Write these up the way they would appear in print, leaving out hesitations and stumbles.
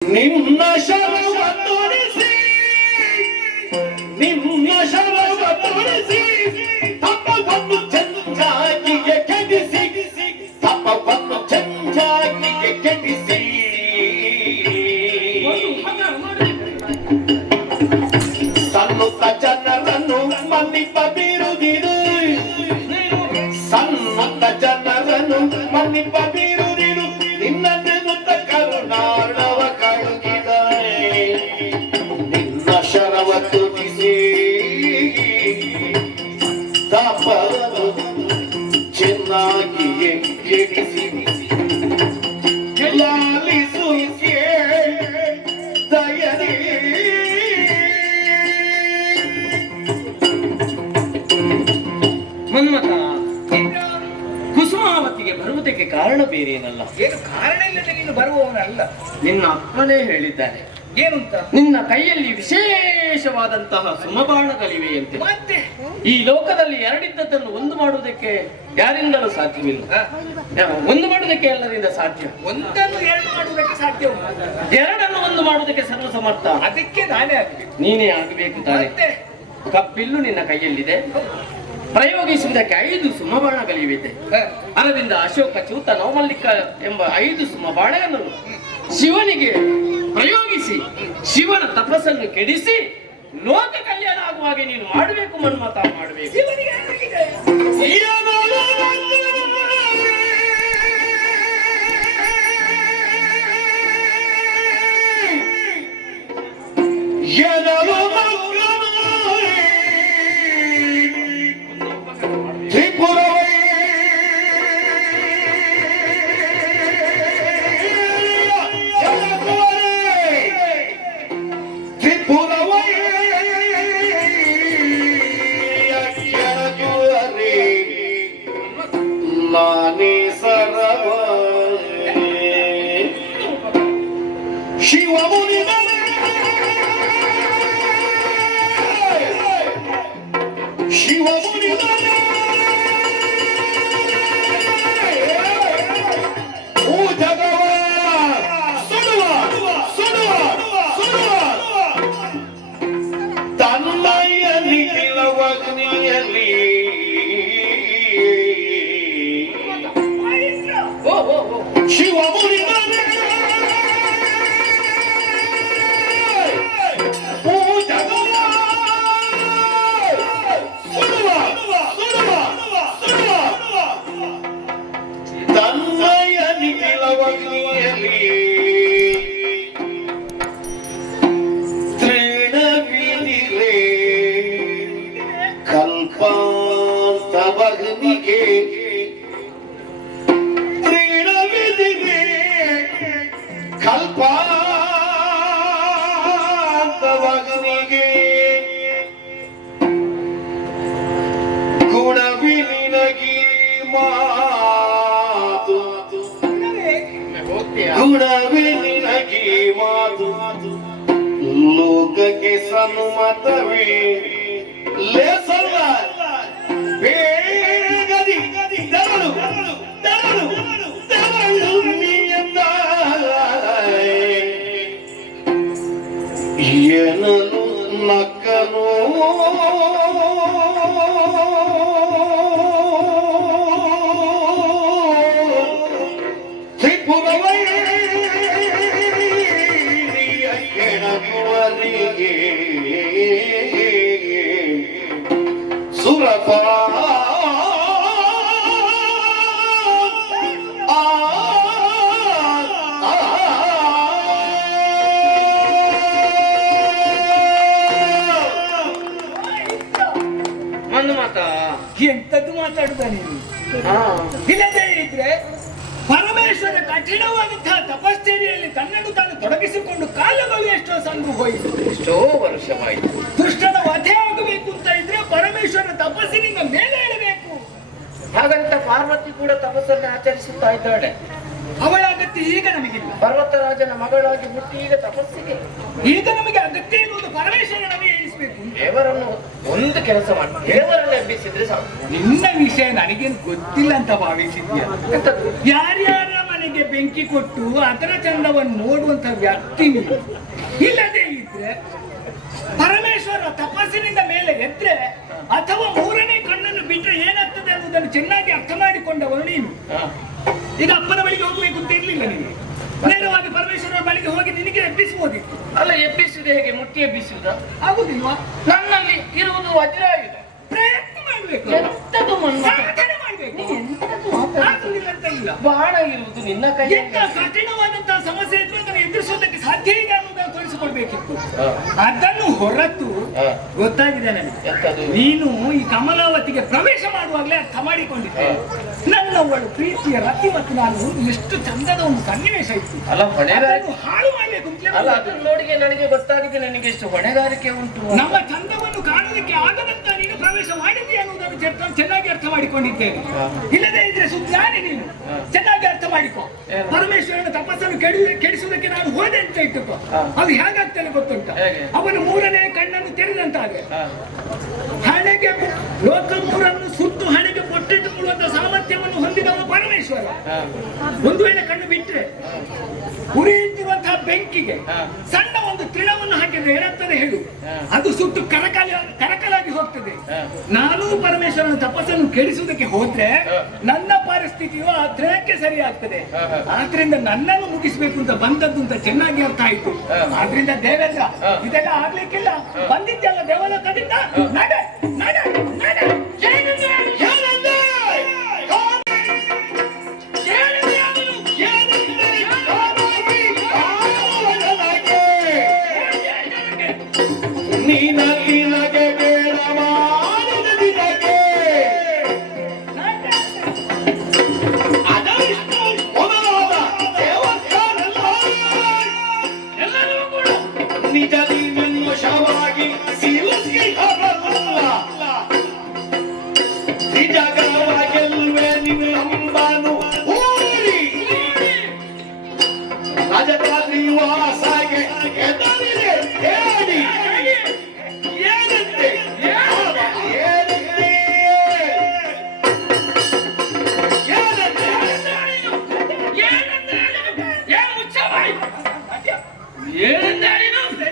ನಿನ್ನ ಶರವ ತೋರಿಸಿ ನಿನ್ನ ಶರವ ತೋರಿಸಿ ತಪವನ್ನು ಚಂಚಾಗಿಗೆ ಕೆಡಿಸಿ ತಪವನ್ನು ಚಂಚಾಗಿಗೆ ಕೆಡಿಸಿ ಸನ್ನುತ್ತ ಜನರನ್ನು ಮನ್ನಿಪ ಬಿರುದಿರು ಸನ್ನುತ್ತ ಜನರನ್ನು ಮನ್ನಿಪ ಬಿರುದಿರು ನಿನ್ನನ್ನೆನ್ನುತ್ತ ಕರುಣಾಳವ ಕಳುಗಿದ ನಿನ್ನ ಶರವ ತುಟಿಸಿ ತಪವನ್ನು ಚೆನ್ನಾಗಿಯೇ ಕೆಡಿಸಿ ಲಾಲಿಸು ದಯನೇ ಮನ್ಮಥ, ಕುಸುಮಾವತಿಗೆ ಬರುವುದಕ್ಕೆ ಕಾರಣ ಬೇರೇನಲ್ಲ. ಏನು ಕಾರಣ ಇಲ್ಲದೆ ನೀನು ಬರುವವನಲ್ಲ. ನಿನ್ನ ಅಪ್ಪನೇ ಹೇಳಿದ್ದಾರೆ. ಏನು ಅಂತ? ನಿನ್ನ ಕೈಯಲ್ಲಿ ವಿಶೇಷವಾದಂತಹ ಸುಮಬಾಣಗಳಿವೆ ಅಂತೆ. ಮತ್ತೆ ಈ ಲೋಕದಲ್ಲಿ ಎರಡಿದ್ದದ್ದನ್ನು ಒಂದು ಮಾಡುವುದಕ್ಕೆ ಯಾರಿಂದಲೂ ಸಾಧ್ಯವಿಲ್ಲ. ಒಂದು ಮಾಡುವುದಕ್ಕೆ ಎಲ್ಲರಿಂದ ಸಾಧ್ಯ. ಒಂದನ್ನು ಎರಡು ಮಾಡುವುದಕ್ಕೆ ಸಾಧ್ಯ ಉಂಟು. ಎರಡನ್ನು ಒಂದು ಮಾಡುವುದಕ್ಕೆ ಸರ್ವ ಸಮರ್ಥ. ಅದಕ್ಕೆ ನಾನೇ ಆಗಬೇಕು. ನೀನೇ ಆಗಬೇಕು ತಾನೆ. ಮತ್ತೆ ಕಪ್ಪಿಲ್ಲು ನಿನ್ನ ಕೈಯಲ್ಲಿದೆ. ಪ್ರಯೋಗಿಸುವುದಕ್ಕೆ 5 ಸುಮಬಾಣಗಳಿವೆ. ಅರವಿಂದ, ಅಶೋಕ, ಚ್ಯೂತ, ನವಮಲ್ಲಿಕ ಎಂಬ 5 ಸುಮಬಾಣಗಳನ್ನು ಶಿವನಿಗೆ ಪ್ರಯೋಗಿಸಿ ಶಿವನ ತಪಸ್ಸನ್ನು ಕೆಡಿಸಿ ಲೋಕ ಕಲ್ಯಾಣ ಆಗುವ ಹಾಗೆ ನೀನು ಮಾಡಬೇಕು ಮನ್ಮಥ, ಮಾಡಬೇಕು. ಶಿವನಿಗೆ ಏನಾಗಿದೆ? ಕಲ್ಪಾಂತವಗ್ನಿಗೆ ಗುಣವಿನಿನಗಿ ಮಾತು ಗುಣವಿನಿನಗಿ ಮಾತು ಲೋಕಕ್ಕೆ ಸನ್ಮತವೇ ಲೇಸಲ್ಲ ಬೇಗದಿ ತೆರಳು ತೆರಳು ತೆರಳು ನೀಯಂದ ಏನನು ನಕ್ಕನು ತ್ರಿಪುರವರಿಗೆ ಸುರಪ ಮನ್ಮಥ, ಎಂತದ್ದು ಮಾತಾಡುದ ನೀನು? ಇಲ್ಲದೇ ಇದ್ರೆ ಪರಮೇಶ್ವರ ಕಠಿಣವಾದಂತಹ ತಪಶ್ಚರ್ಯೆಯಲ್ಲಿ ತನ್ನನ್ನು ತಾನು ತೊಡಗಿಸಿಕೊಂಡು ಕಾಲಗಳು ಎಷ್ಟೋ ಸಂದು ಹೋಯಿತು. ಎಷ್ಟೋ ವರ್ಷವಾಯಿತು. ದುಷ್ಟನ ವಧೆ ಆಗಬೇಕು ಅಂತ ಇದ್ರೆ ಪರಮೇಶ್ವರ ತಪಸ್ಸಿನಿಂದ ಮೇಲೆ ಇಡಬೇಕು. ಹಾಗಂತ ಪಾರ್ವತಿ ಕೂಡ ತಪಸ್ಸನ್ನು ಆಚರಿಸುತ್ತಾ ಇದ್ದಾಳೆ. ಅವಳ ಅಗತ್ಯ ಈಗ ನಮಗಿಲ್ಲ. ಪರ್ವತರಾಜನ ಮಗಳಾಗಿ ಹುಟ್ಟಿ ಈಗ ತಪಸ್ಸಿಗೆ. ಈಗ ನಮಗೆ ಅಗತ್ಯ ಇರುವುದು ಪರಮೇಶ್ವರ ನಮಗೆ ಎಣಿಸಬೇಕು. ದೇವರನ್ನು ಒಂದು ಕೆಲಸ ಮಾಡಿ ದೇವರನ್ನು ಎಬ್ಬಿಸಿದ್ರೆ ಸಾಕು. ನಿನ್ನ ವಿಷಯ ನನಗೇನು ಗೊತ್ತಿಲ್ಲ ಅಂತ ಭಾವಿಸಿದ್ಯಾ? ಎಂತದ್ದು? ಯಾರ್ಯಾರ ಮನೆ ಮನೆಗೆ ಬೆಂಕಿ ಕೊಟ್ಟು ಅದರ ಚಂದವನ್ನು ನೋಡುವಂತ ವ್ಯಕ್ತಿ ನೀವು. ಇಲ್ಲದೆ ಇದ್ರೆ ಪರಮೇಶ್ವರ ತಪಸ್ಸಿನಿಂದ ಮೇಲೆ ಎದ್ರೆ ಅಥವಾ ಮೂರನೇ ಕಣ್ಣನ್ನು ಬಿಟ್ಟರೆ ಏನಾಗ್ತದೆ ಅನ್ನೋದನ್ನು ಚೆನ್ನಾಗಿ ಅರ್ಥ ಮಾಡಿಕೊಂಡವನು ನೀನು. ಈಗ ಅಪ್ಪನ ಬಳಿಗೆ ಹೋಗ್ಬೇಕು ಅಂತ ಇರ್ಲಿಲ್ಲ ನೀನು, ನೇರವಾಗಿ ಪರಮೇಶ್ವರನ ಬಳಿಗೆ ಹೋಗಿ ನಿನಗೆ ಎಬ್ಬಿಸಬಹುದಿತ್ತು. ಅಲ್ಲ, ಎಬ್ಬಿಸುವುದು ಹೇಗೆ? ಮುಟ್ಟಿ ಎಬ್ಬಿಸುವುದ? ಆಗುದಿಲ್ವಾ? ನನ್ನಲ್ಲಿ ಇರುವುದು ವಜ್ರಾಯುಧ. ಪ್ರಯತ್ನ ಮಾಡ್ಬೇಕು, ಎಂತದು ಮನ್ಮಥ? ಸಾಧನೆ ಮಾಡ್ಬೇಕು. ಎಂತದು ಮಾತಾಡ್ತಿದ್ದೀಯ? ಆಗುದಿಲ್ಲ ಅಂತ ಇಲ್ಲ. ಬಾಣ ಇರುವುದು ನಿನ್ನ ಕೈ. ಎಂತ ಕಠಿಣವಾದಂತಹ ಸಮಸ್ಯೆ ಇದ್ರೆ ಅದನ್ನು ಎದುರಿಸೋದಕ್ಕೆ ಸಾಧ್ಯ ಇದೆ ಅನ್ನೋದನ್ನು ತೋರಿಸಿಕೊಡ್ಬೇಕಿತ್ತು. ಅದನ್ನು ಹೊರತು ಗೊತ್ತಾಗಿದೆ ನನಗೆ. ಎಂತದು? ನೀನು ಈ ಕಮಲಾವತಿಗೆ ಪ್ರವೇಶ ಮಾಡುವಾಗಲೇ ಅರ್ಥ ಮಾಡಿಕೊಂಡಿದ್ದೆ ನನ್ನವಳು ಪ್ರೀತಿಯ ರತಿ ಮತ್ತು ನಾನು ಎಷ್ಟು ಚಂದದ ಒಂದು ಸನ್ನಿವೇಶ ಇತ್ತು. ಅಲ್ಲ, ಹೊಣೆಗಾರಿಕೆ ಅದನ್ನು ಹಾಳು ಮಾಡ್ಬೇಕು ಅಂತಲೇ ಅಲ್ಲ, ಅದನ್ನು ನೋಡಿ ನನಗೆ ಗೊತ್ತಾಗಿದೆ ನನಗೆ ಎಷ್ಟು ಹೊಣೆಗಾರಿಕೆ ಉಂಟು. ನಮ್ಮ ಚಂದವನ್ನು ಕಾಣಲಿಕ್ಕೆ ಆಗದಂತ ನೀನು ಪ್ರವೇಶ ಮಾಡಿದ್ದೀಯ ಅನ್ನೋದನ್ನು ಚೆನ್ನಾಗಿ ಅರ್ಥ ಮಾಡಿಕೊಂಡಿದ್ದೇನೆ. ಇಲ್ಲದೆ ಇದ್ರೆ ಸುಜ್ಞಾನಿ ನೀನು, ಚೆನ್ನಾಗಿ ಅರ್ಥ ಮಾಡಿಕೊ. ಪರಮೇಶ್ವರನ ತಪಸ್ಸನ್ನು ಕೆಡಿಸುವುದಕ್ಕೆ ನಾನು ಹೋದೆ ಅಂತ ಇಟ್ಟುಕೋ. ಅದು ಹೇಗಾಗ್ತಾನೆ ಗೊತ್ತುಂಟ? ಅವನು ಮೂರನೇ ಕಣ್ಣನ್ನು ತೆರೆದಂತಾದ್ರೆ ಹಣೆಗೆ ಲೋಕಪುರನ್ನು ಸುತ್ತು ಹಣೆಗೆ ಕೊಟ್ಟಿಟ್ಟು ಕೊಡುವಂತ ಸಾಮರ್ಥ್ಯವನ್ನು ಹೊಂದಿದವ ಪರಮೇಶ್ವರ. ಒಂದು ವೇಳೆ ಕಣ್ಣು ಬಿಟ್ಟರೆ ಉರಿಯುತ್ತಿರುವಂತಹ ಬೆಂಕಿಗೆ ಸಣ್ಣ ಒಂದು ತೃಣವನ್ನು ಹಾಕಿದ್ರೆ ಏನಾಗ್ತದೆ ಹೇಳು? ಅದು ಸುಟ್ಟು ಕರಕಲಾಗಿ ಹೋಗ್ತದೆ. ನಾನು ಪರಮೇಶ್ವರನ ತಪಸ್ಸನ್ನು ಕೆಡಿಸುವುದಕ್ಕೆ ಹೋದ್ರೆ ನನ್ನ ಪರಿಸ್ಥಿತಿಯು ಆ ತೃಣಕ್ಕೆ ಸರಿ ಆಗ್ತದೆ. ಆದ್ರಿಂದ ನನ್ನನ್ನು ಮುಗಿಸ್ಬೇಕು ಅಂತ ಬಂದದ್ದು ಅಂತ ಚೆನ್ನಾಗಿ ಅರ್ಥ ಆಯ್ತು. ಆದ್ರಿಂದ ದೇವೇಂದ್ರ ಇದೆಲ್ಲ ಆಗ್ಲಿಕ್ಕಿಲ್ಲ. ಬಂದಿದ್ದೆಲ್ಲ ದೇವಲೋಕದಿಂದ ನಡೆ ನಡೆ ನಡೆ. ನೀನಲ್ಲಿ ನಗೆ ಬೇಡ ಮಾಡಿದ ದಿನಕ್ಕೆ ಅದರಿಷ್ಟು ಮೊದಲಾದ ದೇವಸ್ಥಾನಲ್ಲ. ಎಲ್ಲರೂ ಕೂಡ ನಿಜ ನೀನನ್ನು ಶವಾಗಿ ಸಿಲುಕಿಸಬಲ್ಲ. ನಿಜಗವ ಗೆಲ್ಲುವೆ ನಿನ್ನಂಬನು ಊರಿ ರಾಜಕಾರಣಿ ವಾಸಾಗೆ ಎದರಿದೆ ಹೇಳಿ ಏನಂತೆ ಏನಂತೆ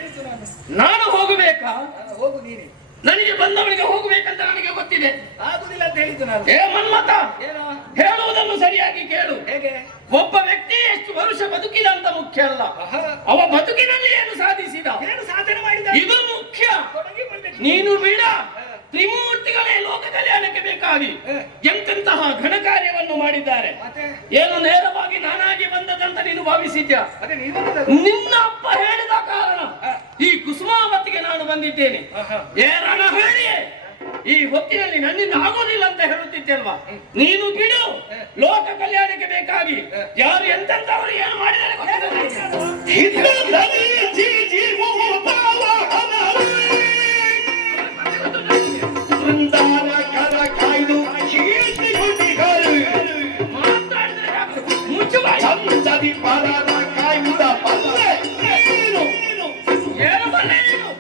ನಾನು ಹೋಗಬೇಕಾ? ಹೋಗು ನೀನೆ. ನನಗೆ ಬಂದವನಿಗೆ ಹೋಗಬೇಕಂತ ನನಗೆ ಗೊತ್ತಿದೆ. ಆಗುದಿಲ್ಲ ಅಂತ ಹೇಳಿದ್ದು ನಾನು. ಏ ಮನ್ಮಥ, ಏನೋ ಹೇಳುವುದನ್ನು ಸರಿಯಾಗಿ ಕೇಳು. ಹೇಗೆ? ಒಬ್ಬ ವ್ಯಕ್ತಿ ಎಷ್ಟು ವರುಷ ಬದುಕಿದ ಅಂತ ಮುಖ್ಯ ಅಲ್ಲ, ಆಹಾ. ಅವ ಬದುಕಿನಲ್ಲಿ ಏನು ಸಾಧಿಸಿದ ಏನು ಸಾಧನೆ ಮಾಡಿದ ಇದು ಮುಖ್ಯ. ತೊಡಗಿಕೊಳ್ಬೇಕು. ನೀನು ಬಿಡ, ತ್ರಿಮೂರ್ತಿಗಳೇ ಲೋಕ ಕಲ್ಯಾಣಕ್ಕೆ ಬೇಕಾಗಿ ಎಂತೆಂತಹ ಘನ ಕಾರ್ಯವನ್ನು ಮಾಡಿದ್ದಾರೆ. ಮತ್ತೆ ಏನು ನೇರವಾಗಿ ನಾನಾಗಿ ಬಂದದಂತ ನೀನು ಭಾವಿಸಿದ್ಯಾ? ಅದೇ ನೀನು ನಿನ್ನ ಅಪ್ಪ ಹೇಳಿದ ಕಾರಣ ಈ ಕುಸುಮಾವತಿಗೆ ನಾನು ಬಂದಿದ್ದೇನೆ. ಏ ರಣಹೇಳಿಯೇ, ಈ ಹೊತ್ತಿನಲ್ಲಿ ನನ್ನಿಂದ ಆಗೋದಿಲ್ಲ ಅಂತ ಹೇಳುತ್ತಿದ್ದಲ್ವಾ? ನೀನು ಬಿಡು, ಲೋಕ ಕಲ್ಯಾಣಕ್ಕೆ ಬೇಕಾಗಿ ಯಾರು ಎಂತೆಂತವರು ಏನು ಮಾಡಿದರೆ ಹಿಂದದಲ್ಲಿ ಜೀವವು ಬೃಂದಾವ ಕರ ಕಾಯ್ದು ಕೀರ್ತಿ ಗುಡ್ಡಿಗಳು ಚಂದದಿ ಪರದ ಕಾಯುವುದ ಬಲ್ಲೆ ನೀನು. ಏನು ಬಲ್ಲೆ ನೀನು?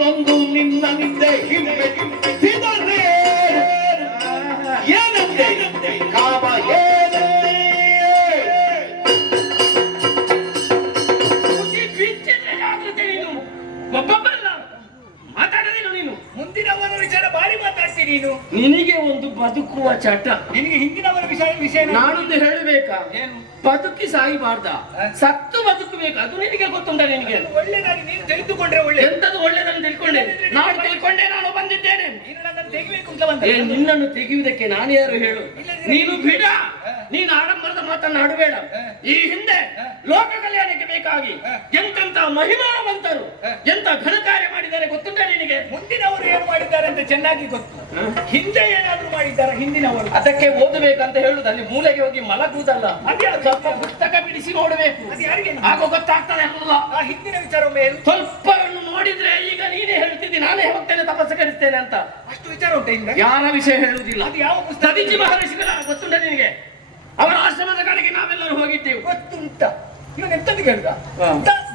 ನೊಂದು ನಿನ್ನ ನಿಂದೆ ಹಿಂಬೆಟ್ಟಿದರೆ ಏನಂತೆ ಕಾಮ ಏನಂತೆ ಬಿಚ್ಚಿದ್ರೆ ಜಾಗೃತೆ ನೀನು. ಒಬ್ಬೊಬ್ಬರಲ್ಲ ಮಾತಾಡೋದಿಲ್ಲ ನೀನು. ಮುಂದಿನವರ ವಿಚಾರ ಬಾರಿ ಮಾತಾಡ್ತೀನಿ ನೀನು. ನಿನಗೆ ಒಂದು ಬದುಕುವ ಚಟ. ನಿನಗೆ ಹಿಂದಿನವರ ವಿಷಯ ನಾನೊಂದು ಹೇಳಬೇಕಾ? ಏನು? ಬದುಕಿ ಸಾಯಿಬಾರ್ದ, ಸತ್ತು ಬದುಕಬೇಕು. ಅದು ನಿನಗೆ ಗೊತ್ತುಂಟ? ನಿನಗೆ ಒಳ್ಳೆದಾಗಿ ನೀನು ತಿಳಿದುಕೊಂಡ್ರೆ ಒಳ್ಳೆ. ಎಂತದ್ದು ಒಳ್ಳೆದನ್ನು ತಿಳ್ಕೊಂಡೆ? ನಾನು ತಿಳ್ಕೊಂಡೆ, ನಾನು ಬಂದಿದ್ದೇನೆ. ನೀನು ನನ್ನನ್ನು ತೆಗಿಬೇಕು ಅಂತ ಬಂದ. ನಿನ್ನನ್ನು ತೆಗೆಯುವುದಕ್ಕೆ ನಾನು ಯಾರು ಹೇಳು? ನೀನು ಬಿಡ, ನೀನು ಆಡಂಬರದ ಮಾತನ್ನು ಆಡಬೇಡ. ಈ ಹಿಂದೆ ಲೋಕ ಕಲ್ಯಾಣಕ್ಕೆ ಬೇಕಾಗಿ ಎಂತೆಂತ ಮಹಿಮಾವಂತರು ಎಂತ ಘನ ಕಾರ್ಯ ಮಾಡಿದ್ದಾರೆ ಗೊತ್ತುಂಟ ನಿನಗೆ? ಮುಂದಿನವರು ಏನು ಮಾಡಿದ್ದಾರೆ ಅಂತ ಚೆನ್ನಾಗಿ ಗೊತ್ತು. ಹಿಂದೆ ಏನಾದ್ರು ಮಾಡಿದ್ದಾರೆ ಹಿಂದಿನವರು? ಅದಕ್ಕೆ ಓದಬೇಕಂತ ಹೇಳುದು. ಅಲ್ಲಿ ಮೂಲೆಗೆ ಹೋಗಿ ಮಲಗುವುದಲ್ಲ, ಅದ್ಯಾವುದು? ಸ್ವಲ್ಪ ಪುಸ್ತಕ ಬಿಡಿಸಿ ನೋಡಬೇಕು. ಅದು ಯಾರಿಗೆ? ಆಗ ಗೊತ್ತಾಗ್ತದೆ ಅಲ್ಲ. ಆ ಹಿಂದಿನ ವಿಚಾರ ಒಮ್ಮೆ ಹೇಳು. ಸ್ವಲ್ಪ ನೋಡಿದ್ರೆ ಈಗ ನೀನೇ ಹೇಳ್ತಿದ್ದಿ ನಾನೇ ಹೋಗ್ತೇನೆ ತಪಸ್ಸು ಕಲಿಸ್ತೇನೆ ಅಂತ. ಅಷ್ಟು ವಿಚಾರ ಉಂಟು ಹಿಂದೆ? ಯಾರ ವಿಷಯ ಹೇಳುವುದಿಲ್ಲ. ಅದು ಯಾವ ಪುಸ್ತಕ? ದದೀಚಿ ಮಹರ್ಷಿಗಳ ಗೊತ್ತುಂಟ ನಿನಗೆ? ಅವರ ಆಶ್ರಮದ ಕಡೆಗೆ ನಾವೆಲ್ಲರೂ ಹೋಗಿದ್ದೇವೆ. ಗೊತ್ತುಂಟ. ಇವನು ಎಂತದ್ದು ಕೇಳಿದ? ಹಾ.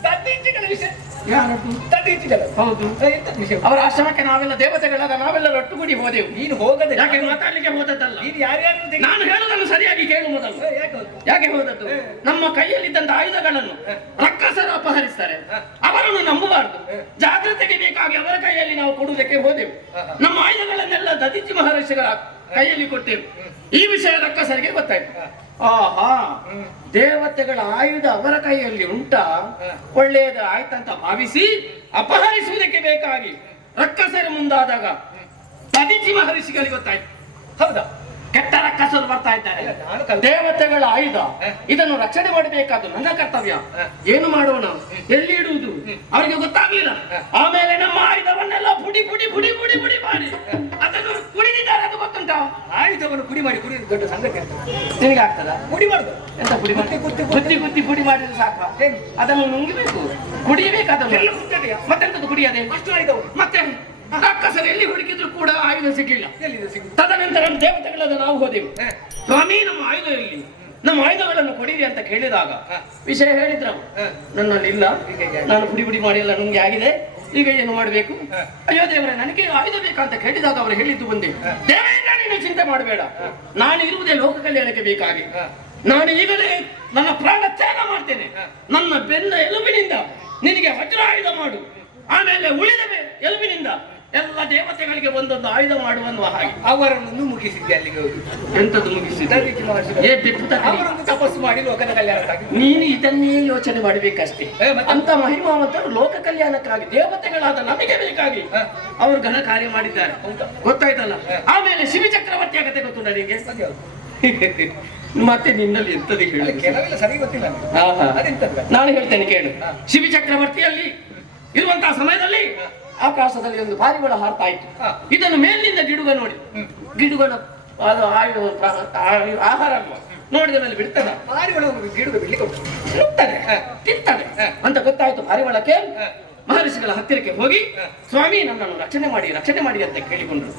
ದತ್ತೀಚಿಗಳ ವಿಷಯ ಯಾರದ್ದು? ತದೀಚಿದಲ್ಲ. ಹೌದು. ಎಂತ ವಿಷಯ? ಅವರ ಆಶ್ರಮಕ್ಕೆ ನಾವೆಲ್ಲ ದೇವತೆಗಳಾದ ನಾವೆಲ್ಲರೂ ಒಟ್ಟುಗೂಡಿ ಹೋದೆವು. ನೀನು ಹೋಗದೆ ಯಾಕೆ ಮಾತಾಡ್ಲಿಕ್ಕೆ ಹೋದದ್ದಲ್ಲ. ನೀನು ಯಾರ್ಯಾರು ನಾನು ಹೇಳುವುದನ್ನು ಸರಿಯಾಗಿ ಕೇಳು ಮೊದಲು. ಯಾಕೆ ಹೋದ? ಯಾಕೆ ಹೋದದ್ದು? ನಮ್ಮ ಕೈಯಲ್ಲಿದ್ದಂತ ಆಯುಧಗಳನ್ನು ರಕ್ಕಸರು ಅಪಹರಿಸ್ತಾರೆ. ಅವರನ್ನು ನಂಬಬಾರದು. ಜಾಗೃತಿಗೆ ಬೇಕಾಗಿ ಅವರ ಕೈಯಲ್ಲಿ ನಾವು ಕೊಡುವುದಕ್ಕೆ ಹೋದೆವು. ನಮ್ಮ ಆಯುಧಗಳನ್ನೆಲ್ಲ ದದೀಚಿ ಮಹರ್ಷಿಗಳ ಕೈಯಲ್ಲಿ ಕೊಟ್ಟೆವು. ಈ ವಿಷಯ ರಕ್ಕಸರಿಗೆ ಗೊತ್ತಾಯ್ತು. ಆಹಾ, ದೇವತೆಗಳ ಆಯುಧ ಅವರ ಕೈಯಲ್ಲಿ ಉಂಟಾ, ಒಳ್ಳೆಯದು ಆಯ್ತಂತ ಭಾವಿಸಿ ಅಪಹರಿಸುವುದಕ್ಕೆ ಬೇಕಾಗಿ ರಕ್ಕಸರು ಮುಂದಾದಾಗ ದದೀಚಿ ಮಹರ್ಷಿಗಳಿಗೆ ಗೊತ್ತಾಯ್ತು. ಹೌದಾ? ಕೆಟ್ಟ ರಕ್ಕಸರು ಬರ್ತಾ ಇದ್ದಾರೆ. ನಾನು ದೇವತೆಗಳ ಆಯುಧ, ಇದನ್ನು ರಕ್ಷಣೆ ಮಾಡಬೇಕಾದ್ದು ನನ್ನ ಕರ್ತವ್ಯ. ಏನು ಮಾಡೋಣ, ಎಲ್ಲಿ ಇಡುವುದು ಅವರಿಗೆ ಗೊತ್ತಾಗ್ಲಿಲ್ಲ. ಆಮೇಲೆ ನಮ್ಮ ಆಯುಧವನ್ನೆಲ್ಲ ಪುಡಿ ಪುಡಿ ಪುಡಿ ಪುಡಿ ಪುಡಿ ಮಾಡಿ ಅದನ್ನು ಕುಡಿದಿದ್ದಾರೆ. ಅದು ಗೊತ್ತುಂಟಾ? ಆಯುಧವನ್ನು ಪುಡಿ ಮಾಡಿ ಕುಡಿದು ದೊಡ್ಡ ಸಂಗತಿ ಅಂತ. ನಿನಗೆ ಆಗ್ತದ? ಪುಡಿ ಮಾಡುದು ಎಂತ ಪುಡಿ ಮಾಡಿ? ಗುತ್ತಿ ಗುತ್ತಿ ಗುತ್ತಿ ಪುಡಿ ಮಾಡಿದ್ರೆ ಸಾಕ? ಏನು? ಅದನ್ನು ನುಂಗಿಬೇಕು, ಕುಡಿಯಬೇಕು. ಎಲ್ಲ ಅದನ್ನು ಕುತ್ತದೆಯಾ? ಮತ್ತೆಂತದ್ದು ಕುಡಿಯದೆ? ಅಷ್ಟು ಆಯುಧವು ಮತ್ತೆ ರಕ್ಕಸರು ಎಲ್ಲಿ ಹುಡುಕಿದ್ರು ಕೂಡ ಆಯುಧ ಸಿಗ್ಲಿಲ್ಲ. ಎಲ್ಲಿದೆ ಸಿಗುದು? ತದನಂತರ ದೇವತೆಗಳಾದ ನಾವು ಹೋದೆವು. ಸ್ವಾಮಿ, ನಮ್ಮ ಆಯುಧ ಎಲ್ಲಿ? ನಮ್ಮ ಆಯುಧಗಳನ್ನು ಕೊಡಿರಿ ಅಂತ ಕೇಳಿದಾಗ ವಿಷಯ ಹೇಳಿದ್ರು. ನನ್ನಲ್ಲಿ ಇಲ್ಲ, ನಾನು ಪುಡಿ ಪುಡಿ ಮಾಡಿ ಎಲ್ಲ ನುಂಗಿ ಆಗಿದೆ, ಈಗ ಏನು ಮಾಡಬೇಕು? ಅಯ್ಯೋ ದೇವರೇ, ನನಗೆ ಆಯುಧ ಬೇಕಂತ ಕೇಳಿದಾಗ ಅವರು ಹೇಳಿದ್ದು ಬಂದೆ, ದೇವೇಂದ್ರ ನೀನು ಚಿಂತೆ ಮಾಡಬೇಡ, ನಾನು ಇರುವುದೇ ಲೋಕ ಕಲ್ಯಾಣಕ್ಕೆ ಬೇಕಾಗಿ. ನಾನು ಈಗಲೇ ನನ್ನ ಪ್ರಾಣ ತ್ಯಾಗ ಮಾಡ್ತೇನೆ. ನನ್ನ ಬೆನ್ನ ಎಲುಬಿನಿಂದ ನಿನಗೆ ವಜ್ರ ಆಯುಧ ಮಾಡು, ಆಮೇಲೆ ಉಳಿದ ಎಲುಬಿನಿಂದ ಎಲ್ಲ ದೇವತೆಗಳಿಗೆ ಒಂದೊಂದು ಆಯುಧ ಮಾಡುವ ಹಾಗೆ ಅವರನ್ನು ಮುಗಿಸಿದ್ದೆ ಅಲ್ಲಿಗೆ ಹೋಗಿ. ಎಂತದ್ದು ಮುಗಿಸಿದ? ದದೀಚಿ ಮಹರ್ಷಿಗಳು ಏ ಬಿಪ್ಪುತ ಕಲಿ. ಅವರನ್ನು ತಪಸ್ಸು ಮಾಡಿ ಲೋಕದ ಕಲ್ಯಾಣಕ್ಕಾಗಿ. ನೀನು ಇದನ್ನೇ ಯೋಚನೆ ಮಾಡಬೇಕಷ್ಟೇ. ಮತ್ತೆ? ಅಂತ ಮಹಿಮಾವಂತರು ಲೋಕ ಕಲ್ಯಾಣಕ್ಕಾಗಿ, ದೇವತೆಗಳಾದ ನಮಗೆ ಬೇಕಾಗಿ ಅವರು ಘನ ಕಾರ್ಯ ಮಾಡಿದ್ದಾರೆ. ಗೊತ್ತಾಯ್ತಲ್ಲ? ಆಮೇಲೆ ಶಿವ ಚಕ್ರವರ್ತಿಯ ಕತೆ ಗೊತ್ತು ನನಗೆ. ಮತ್ತೆ ನಿನ್ನಲ್ಲಿ ಎಂತದ್ದು ಹೇಳಿ? ಕೆಲವೆಲ್ಲ ಸರಿ ಗೊತ್ತಿಲ್ಲ ನನಗೆ. ಅದೆಂತದ್ದು? ನಾನು ಹೇಳ್ತೇನೆ ಕೇಳು. ಶಿವ ಚಕ್ರವರ್ತಿಯಲ್ಲಿ ಇರುವಂತಹ ಸಮಯದಲ್ಲಿ ಆಕಾಶದಲ್ಲಿ ಒಂದು ಪಾರಿವಾಳ ಹಾರ್ತಾ ಇತ್ತು. ಇದನ್ನು ಮೇಲಿನಿಂದ ಗಿಡುಗ ನೋಡಿ, ಗಿಡುಗನ ಅದು ಆಹಾರ ಅಲ್ವಾ, ನೋಡಿದ ಮೇಲೆ ಬಿಡ್ತದ? ಪಾರಿವಾಳ ಗಿಡದ ಬಿಡ್ಲಿಕ್ಕೆ ತಿಂತದೆ ತಿಂತದೆ ಅಂತ ಗೊತ್ತಾಯ್ತು. ಪಾರಿವಾಳಕ್ಕೆ ಮಹರ್ಷಿಗಳ ಹತ್ತಿರಕ್ಕೆ ಹೋಗಿ, ಸ್ವಾಮಿ ನನ್ನನ್ನು ರಕ್ಷಣೆ ಮಾಡಿ ಅಂತ ಕೇಳಿಕೊಂಡ್ರು.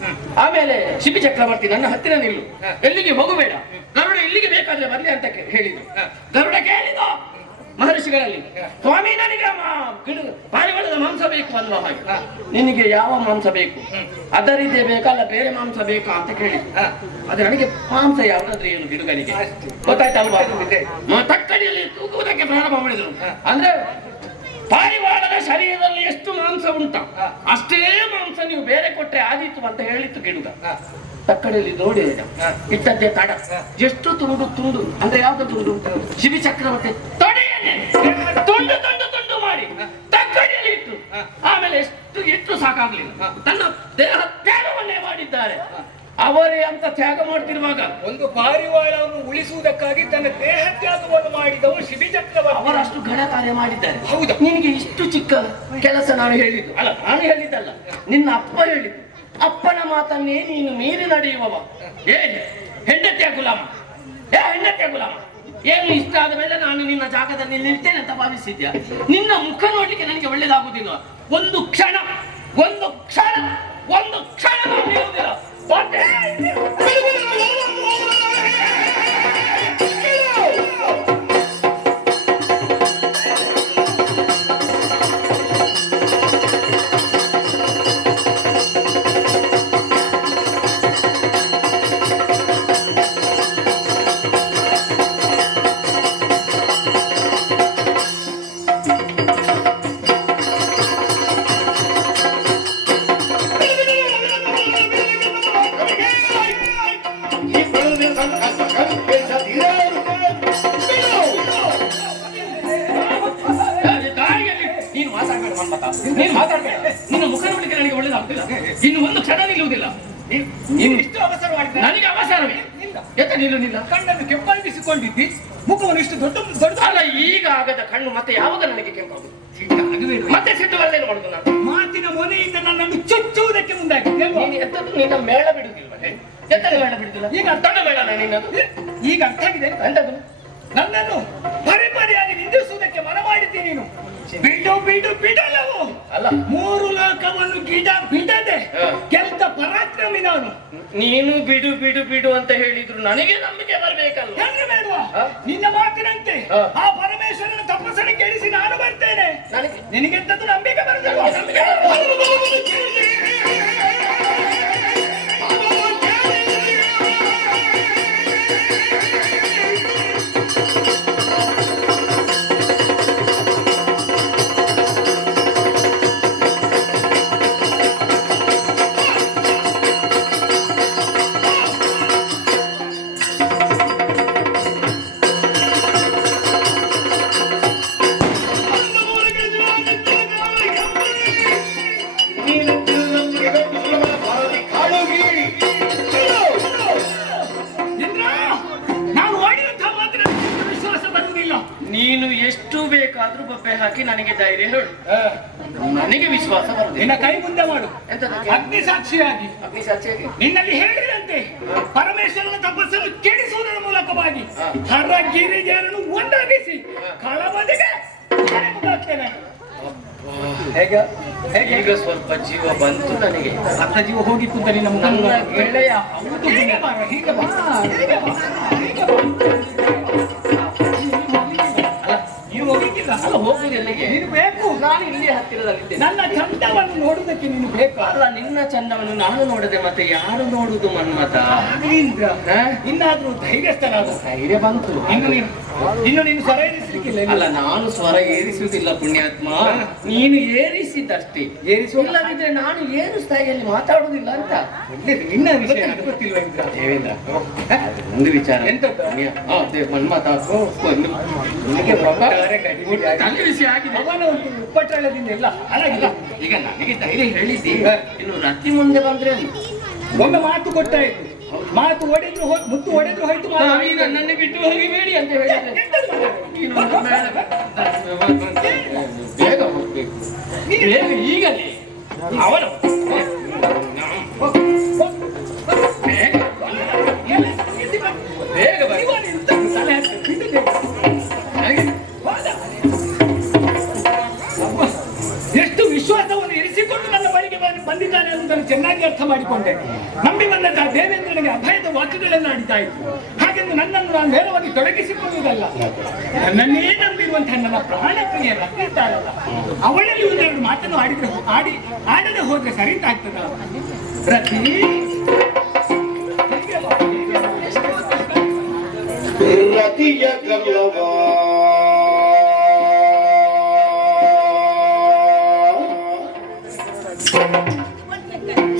ಆಮೇಲೆ ಶಿಬಿ ಚಕ್ರವರ್ತಿ ನನ್ನ ಹತ್ತಿರ ನಿಲ್ಲು, ಎಲ್ಲಿಗೆ ಹೋಗಬೇಡ, ಗರುಡ ಇಲ್ಲಿಗೆ ಬೇಕಾದ್ರೆ ಬರ್ಲಿ ಅಂತ ಹೇಳಿದ್ರು. ಗರುಡ ಕೇಳಿದ ಮಹರ್ಷಿಗಳಲ್ಲಿ, ಸ್ವಾಮಿ ನನಗೆ ಪಾರಿವಾಳದ ಮಾಂಸ ಬೇಕು ಅನ್ನುವ ಹಾಗೆ. ನಿನಗೆ ಯಾವ ಮಾಂಸ ಬೇಕು? ಅದರಿದ್ದೇ ಬೇಕಲ್ಲ ಬೇರೆ ಮಾಂಸ ಬೇಕಾ ಅಂತ ಕೇಳಿ. ಅದು ನನಗೆ ಮಾಂಸ ಯಾವ್ದಾದ್ರೆ ಏನು ಗಿಡುಗನಿಗೆ ಗೊತ್ತಾಯ್ತಲ್ವಾ? ತಕ್ಕಡಿಯಲ್ಲಿ ತೂಗುವುದಕ್ಕೆ ಪ್ರಾರಂಭ ಮಾಡಿದ್ರು. ಅಂದ್ರೆ ಪಾರಿವಾಳದ ಶರೀರದಲ್ಲಿ ಎಷ್ಟು ಮಾಂಸ ಉಂಟ ಅಷ್ಟೇ ಮಾಂಸ ನೀವು ಬೇರೆ ಕೊಟ್ಟರೆ ಆದೀತು ಅಂತ ಹೇಳಿತ್ತು ಗಿಡುಗ. ತಕ್ಕಡಿಯಲ್ಲಿ ನೋಡಿ ಇಟ್ಟದ್ದೇ ತಡ, ಎಷ್ಟು ತುಂಡು ಅಂದ್ರೆ ಯಾವ್ದು ತುಂಡು? ಶಿಬಿ ಚಕ್ರವರ್ತಿ ತೊಡೆಯನ್ನೇ ತುಂಡು ತುಂಡು ತುಂಡು ಮಾಡಿ ತಕ್ಕಡಿಯಲ್ಲಿ ಇಟ್ಟು, ಆಮೇಲೆ ಎಷ್ಟು ಇಟ್ಟು ಸಾಕಾಗ್ಲಿಲ್ಲ, ತನ್ನ ದೇಹ ತ್ಯಾಗವನ್ನೇ ಮಾಡಿದ್ದಾರೆ. ಅವರೇ ಅಂತ ತ್ಯಾಗ ಮಾಡ್ತಿರುವಾಗ ಒಂದು ಪಾರಿವಾಳವನ್ನು ಉಳಿಸುವುದಕ್ಕಾಗಿ ತನ್ನ ದೇಹ ತ್ಯಾಗವನ್ನು ಮಾಡಿದವರು ಶಿಬಿ ಚಕ್ರವರ್ತಿ. ಅವರಷ್ಟು ಘನ ಕಾರ್ಯ ಮಾಡಿದ್ದಾರೆ. ಹೌದು. ನಿನಗೆ ಇಷ್ಟು ಚಿಕ್ಕ ಕೆಲಸ ನಾನು ಹೇಳಿದ್ದು ಅಲ್ಲ, ನಾನು ಹೇಳಿದ್ದಲ್ಲ, ನಿನ್ನ ಅಪ್ಪ ಹೇಳಿದ್ದು. ಅಪ್ಪನ ಮಾತನ್ನೇ ನೀನು ಮೀರಿ ನಡೆಯುವವ. ಹೆಂಡತಿಯ ಗುಲಾಮ, ಹೆಂಡತಿಯ ಗುಲಾಮ. ಏನು ಇಷ್ಟ ಆದ ಮೇಲೆ ನಾನು ನಿನ್ನ ಜಾಗದಲ್ಲಿ ನಿಲ್ತೇನೆ ಅಂತ ಭಾವಿಸಿದ್ಯಾ? ನಿನ್ನ ಮುಖ ನೋಡ್ಲಿಕ್ಕೆ ನನಗೆ ಒಳ್ಳೇದಾಗುದಿಲ್ಲ. ಒಂದು ಕ್ಷಣ ನಾನು ನಿಲ್ಲುವುದಿಲ್ಲ. ನೀನು ಮಾತಾಡ್ಬೇಡ. ನಿನ್ನ ಮುಖ ನೋಡ್ಲಿಕ್ಕೆ ನನಗೆ ಒಳ್ಳೇದಾಗ್ತಿಲ್ಲ. ಇನ್ನು ಒಂದು ಕ್ಷಣ ನಿಲ್ಲುವುದಿಲ್ಲ. ನೀನು ಇಷ್ಟು ಅವಸರ ಮಾಡಿದ? ನನಗೆ ಅವಸರವೇ ಇಲ್ಲ. ಎತ್ತ ನಿಲ್ಲ. ಕಣ್ಣನ್ನು ಕೆಂಪಾಗಿಸಿಕೊಂಡಿದ್ದಿ, ಮುಖವನ್ನು ಇಷ್ಟು ದೊಡ್ಡ ಅಲ್ಲ, ಈಗ ಆಗದ ಕಣ್ಣು ಮತ್ತೆ ಯಾವಾಗ ನನಗೆ ಕೆಂಪಾಗುದು? ಮತ್ತೆ ಸಿಟ್ಟು ಬರಲೇನು ಮಾಡುದು? ನಾನು ಮಾತಿನ ಮೊನೆಯಿಂದ ನನ್ನನ್ನು ಚುಚ್ಚುವುದಕ್ಕೆ ಮುಂದಾಗಿದ್ದೆ. ನೀನು ಎತ್ತದ್ದು ನಿನ್ನ ಮೇಳ ಬಿಡುದಿಲ್ವ? ಎತ್ತದ ಮೇಳ ಬಿಡುದಿಲ್ಲ. ಈಗ ಅರ್ಥದ ಮೇಳ ನಿನ್ನದು. ಈಗ ಅರ್ಥ ಆಗಿದೆ ಎಂತದ್ದು? ನನ್ನನ್ನು ಪರಿಪರಿಯಾಗಿ ನಿಂದಿಸುವುದಕ್ಕೆ ಮನ ಮಾಡಿದ್ದೆ ನೀನು. ಬಿಡು ಬಿಡು ಬಿಡಲವು ಅಲ್ಲ ಮೂರು ಲೋಕವನ್ನು ಬಿಡದೆ ಹ. ಗೆದ್ದ ಪರಾಕ್ರಮಿ ನಾನು. ನೀನು ಬಿಡು ಬಿಡು ಬಿಡು ಅಂತ ಹೇಳಿದ್ರು ನನಗೆ ನಂಬಿಕೆ ಬರ್ಬೇಕಲ್ಲ. ಹೆಂಗೆ ಬೇಡವಾ ಹ? ನಿನ್ನ ಮಾತಿನಂತೆ ಹ. ಆ ಪರಮೇಶ್ವರನ ತಪಸ್ಸನ್ನು ಕೆಡಿಸಿ ನಾನು ಬರ್ತೇನೆ. ನನಗೆ ನಿನಗೆಂತದ್ದು ನಂಬಿಕೆ ಬರುತ್ತಲ್ವಾ? ಇಂದ್ರ, ನಾನು ಆಡಿದಂತಹ ಮಾತಿನ ವಿಶ್ವಾಸ ಬರುವುದಿಲ್ಲ. ನೀನು ಎಷ್ಟು ಬೇಕಾದ್ರೂ ಬೊಬ್ಬೆ ಹಾಕಿ ನನಗೆ ಧೈರ್ಯ ಹೇಳು, ನನಗೆ ವಿಶ್ವಾಸ ಬರುದಿಲ್ಲ. ನಿನ್ನ ಕೈ ಮುಂದೆ ಮಾಡು. ಎಂತದಕ್ಕೆ? ಅಗ್ನಿ ಸಾಕ್ಷಿಯಾಗಿ ಅಗ್ನಿ ಸಾಕ್ಷಿಯಾಗಿ ನಿನ್ನಲ್ಲಿ ಹೇಳಿದಂತೆ ಪರಮೇಶ್ವರನ ತಪಸ್ಸನ್ನು ಕೆಡಿಸುವುದರ ಮೂಲಕವಾಗಿ ಹರ ಗಿರಿಜನನ್ನು ಒಂದಾಗಿಸಿ ಕಳಬದಿಗೆ ಮುಂದಾಗ್ತೇನೆ. ಹೇಗೆ ಹೇಗೆ ಈಗ ಸ್ವಲ್ಪ ಜೀವ ಬಂತು ನನಗೆ. ಅರ್ಧ ಜೀವ ಹೋಗಿತ್ತು ಅಂತ ನಿನ್ನ ಮುಖ ನನ್ನ ಗೆಳೆಯ ಹೀಗೆ ಬಾ, ಹೀಗೆ ಬಾ, ಹೀಗೆ ಬಾ, ಹೀಗೆ ಬಾ. ಅಲ್ಲ, ನೀನು ಹೋಗಿದ್ದಿಲ್ಲ. ಅಲ್ಲ, ಹೋಗುದು ಎಲ್ಲಿಗೆ? ನೀನು ಬೇಕು. ನಾನು ಇಲ್ಲಿ ಹತ್ತಿರದಲ್ಲಿದ್ದೇನೆ. ನನ್ನ ಚಂದವನ್ನು ನೋಡುವುದಕ್ಕೆ ನೀನು ಬೇಕು. ಅಲ್ಲ, ನಿನ್ನ ಚಂದವನ್ನು ನಾನು ನೋಡದೆ ಮತ್ತೆ ಯಾರು ನೋಡುದು ಮನ್ಮತ? ಇಂದ್ರ, ಹ? ಇನ್ನಾದ್ರೂ ಧೈರ್ಯಸ್ಥನಾದ. ಧೈರ್ಯ ಬಂತು. ಇನ್ನು ನೀನು ಸ್ವರ ಏರಿಸಲಿಕ್ಕಿಲ್ಲ. ಅಲ್ಲ, ನಾನು ಸ್ವರ ಏರಿಸುವುದಿಲ್ಲ ಪುಣ್ಯಾತ್ಮ, ನೀನು ಏರಿಸಿದಷ್ಟೇ. ಇಲ್ಲದಿದ್ರೆ ನಾನು ಏನು ಸ್ಥಾಯಿಯಲ್ಲಿ ಮಾತಾಡುವುದಿಲ್ಲ ಅಂತ. ಒಳ್ಳೇದು, ನಿನ್ನ ವಿಷಯ ನನಗೆ ಗೊತ್ತಿಲ್ವಾ ಇಂದ್ರ? ದೇವೇಂದ್ರ, ಒಂದು ವಿಚಾರ. ಎಂತದ್ದು? ಮನ್ಮತ ಒಂದು ನನಗೆ ನನ್ನ ವಿಷಯ ಆಗಿದೆ. ಅವನ ಒಂದು ಉಪಟಳದಿಂದ ಎಲ್ಲ ಹಾಳಾಗಿಲ್ಲ. ಈಗ ನನಗೆ ಧೈರ್ಯ ಹೇಳಿದ್ದಿ, ಇನ್ನು ರತಿ ಮುಂದೆ ಬಂದ್ರೆ ಒಮ್ಮೆ ಮಾತು ಕೊಟ್ಟಾಯ್ತು. ಮಾತು ಒಡೆದ್ರು ಮುತ್ತು ಒಡೆದ್ರು ಹೋಯ್ತು. ಈಗ ನನ್ನೇ ಬಿಟ್ಟು ಹೋಗಿಬೇಡಿ ಅಂತ ಹೇಳಿದ್ರೆ ನೀನು ನನ್ನ ಮೇಲೆ ಬೇಗ ಹೋಗ್ಬೇಕು. ಬೇಗ ಈಗಲೇ ಅವನು ಬೇಗ ಬರ. ಎಷ್ಟು ವಿಶ್ವಾಸವನ್ನು ಇರಿಸಿಕೊಂಡು ನನ್ನ ಬಳಿಗೆ ಬಂದಿದ್ದಾನೆ ಅನ್ನೋದನ್ನು ಚೆನ್ನಾಗಿ ಅರ್ಥ ಮಾಡಿಕೊಂಡೆ. ನಂಬಿ ಬಂದಂತಹ ದೇವೇಂದ್ರನಿಗೆ ಅಭಯದ ವಾಕ್ಯಗಳನ್ನು ಆಡಿತಾ ಇತ್ತು. ಹಾಗೆಂದು ನನ್ನನ್ನು ನಾನು ನೇರವಾಗಿ ತೊಡಗಿಸಿಕೊಳ್ಳುವುದಲ್ಲ. ನನ್ನನ್ನೇ ನಂಬಿರುವಂತಹ ನನ್ನ ಪ್ರಾಣ ಪ್ರಿಯ ರತ್ನ ಇದ್ದಾಳಲ್ಲ, ಅವಳಲ್ಲಿ ಒಂದೆರಡು ಮಾತನ್ನು ಆಡದೆ ಹೋದ್ರೆ ಸರಿತಾ ಆಗ್ತದ? ರತಿ ರತಿಯ ಕಲ್ಲವ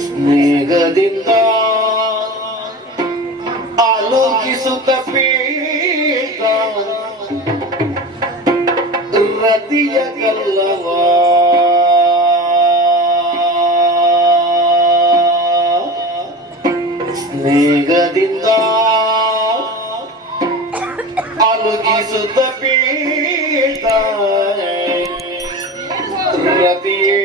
ಸ್ನೇಹದಿಂದ ಆಲೋಕಿಸುತ್ತ ಪೀಠ ರತಿಯ ಕಲ್ಲವ ಸ್ನೇಹದಿಂದ ಆಲೋಕಿಸುತ್ತ ಪೀಠ ರತಿಯೇ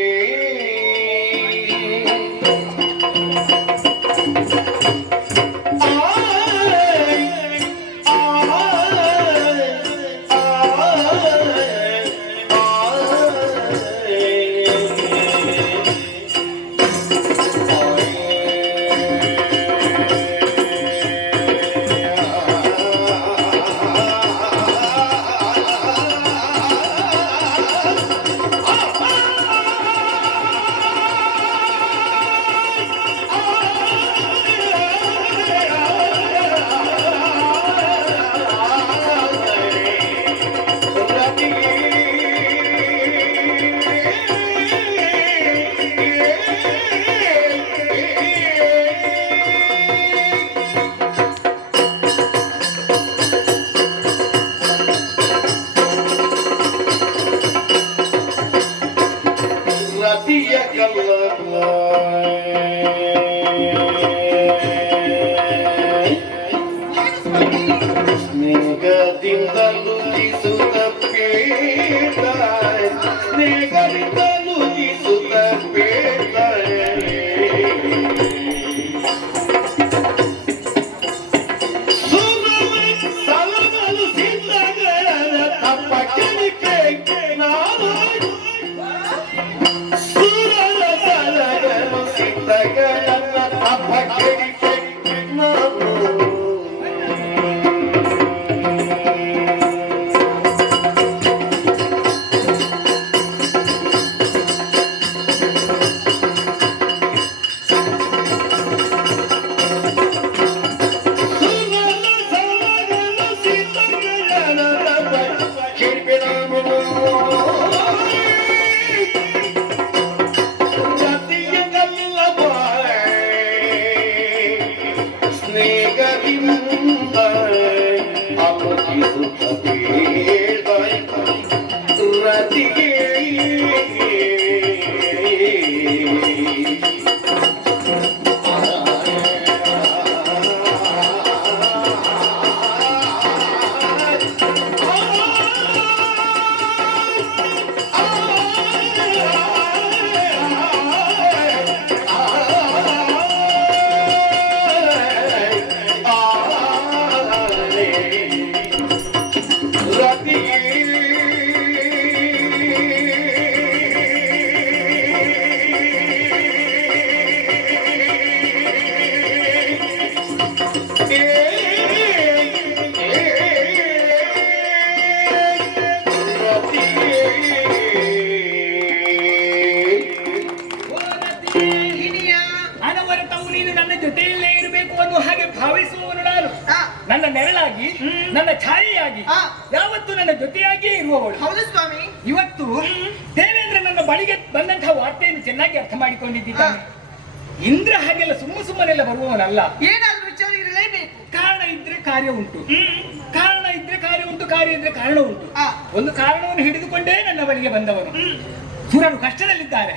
ರತಿಯ ಕಲ್ಲವ ಸ್ನೇಹದಿಂದಲೂ ಜಿಸುತ್ತ ಪೇಟ ಸ್ನೇಹದಿಂದಲೂ ಜಿಸುತ್ತ ಪೇಟ ಸಲಗಲು ಸಿದ್ಧಗಳ ತಪ್ಪ ಕೆಲಿಕೆ ನಾನು ಸುರರ ಸಲಗನು ಸಿದ್ಧಗಣನ ತಪ ಕೆಡಿ ಕೆಡಿ ನಾವು ಅನವರತವು ನೀನು ನನ್ನ ಜೊತೆಯಲ್ಲೇ ಇರಬೇಕು ಅನ್ನೋ ಹಾಗೆ ಭಾವಿಸುವವನು ನಾನು. ನನ್ನ ನೆರಳಾಗಿ ನನ್ನ ಛಾಯೆಯಾಗಿ ಯಾವತ್ತು ನನ್ನ ಜೊತೆಯಾಗಿಯೇ ಇರುವವಳು. ಹೌದು ಸ್ವಾಮಿ. ಇವತ್ತು ದೇವೇಂದ್ರ ನನ್ನ ಬಳಿಗೆ ಬಂದಂತಹ ವಾರ್ತೆಯನ್ನು ಚೆನ್ನಾಗಿ ಅರ್ಥ ಮಾಡಿಕೊಂಡಿದ್ದಾನೆ. ಇಂದ್ರ ಹಾಗೆಲ್ಲ ಸುಮ್ಮನೆಲ್ಲ ಬರುವವನಲ್ಲ. ಏನಾದ್ರೂ ವಿಚಾರ ಇರಲೇಬೇಕು. ಕಾರಣ ಇದ್ರೆ ಕಾರ್ಯ ಉಂಟು, ಕಾರಣ ಇದ್ರೆ ಕಾರ್ಯ ಉಂಟು, ಕಾರ್ಯ ಇದ್ರೆ ಕಾರಣ ಉಂಟು. ಒಂದು ಕಾರಣವನ್ನು ಹಿಡಿದುಕೊಂಡೇ ನನ್ನ ಬಳಿಗೆ ಬಂದವನು. ಸುರರು ಕಷ್ಟದಲ್ಲಿದ್ದಾರೆ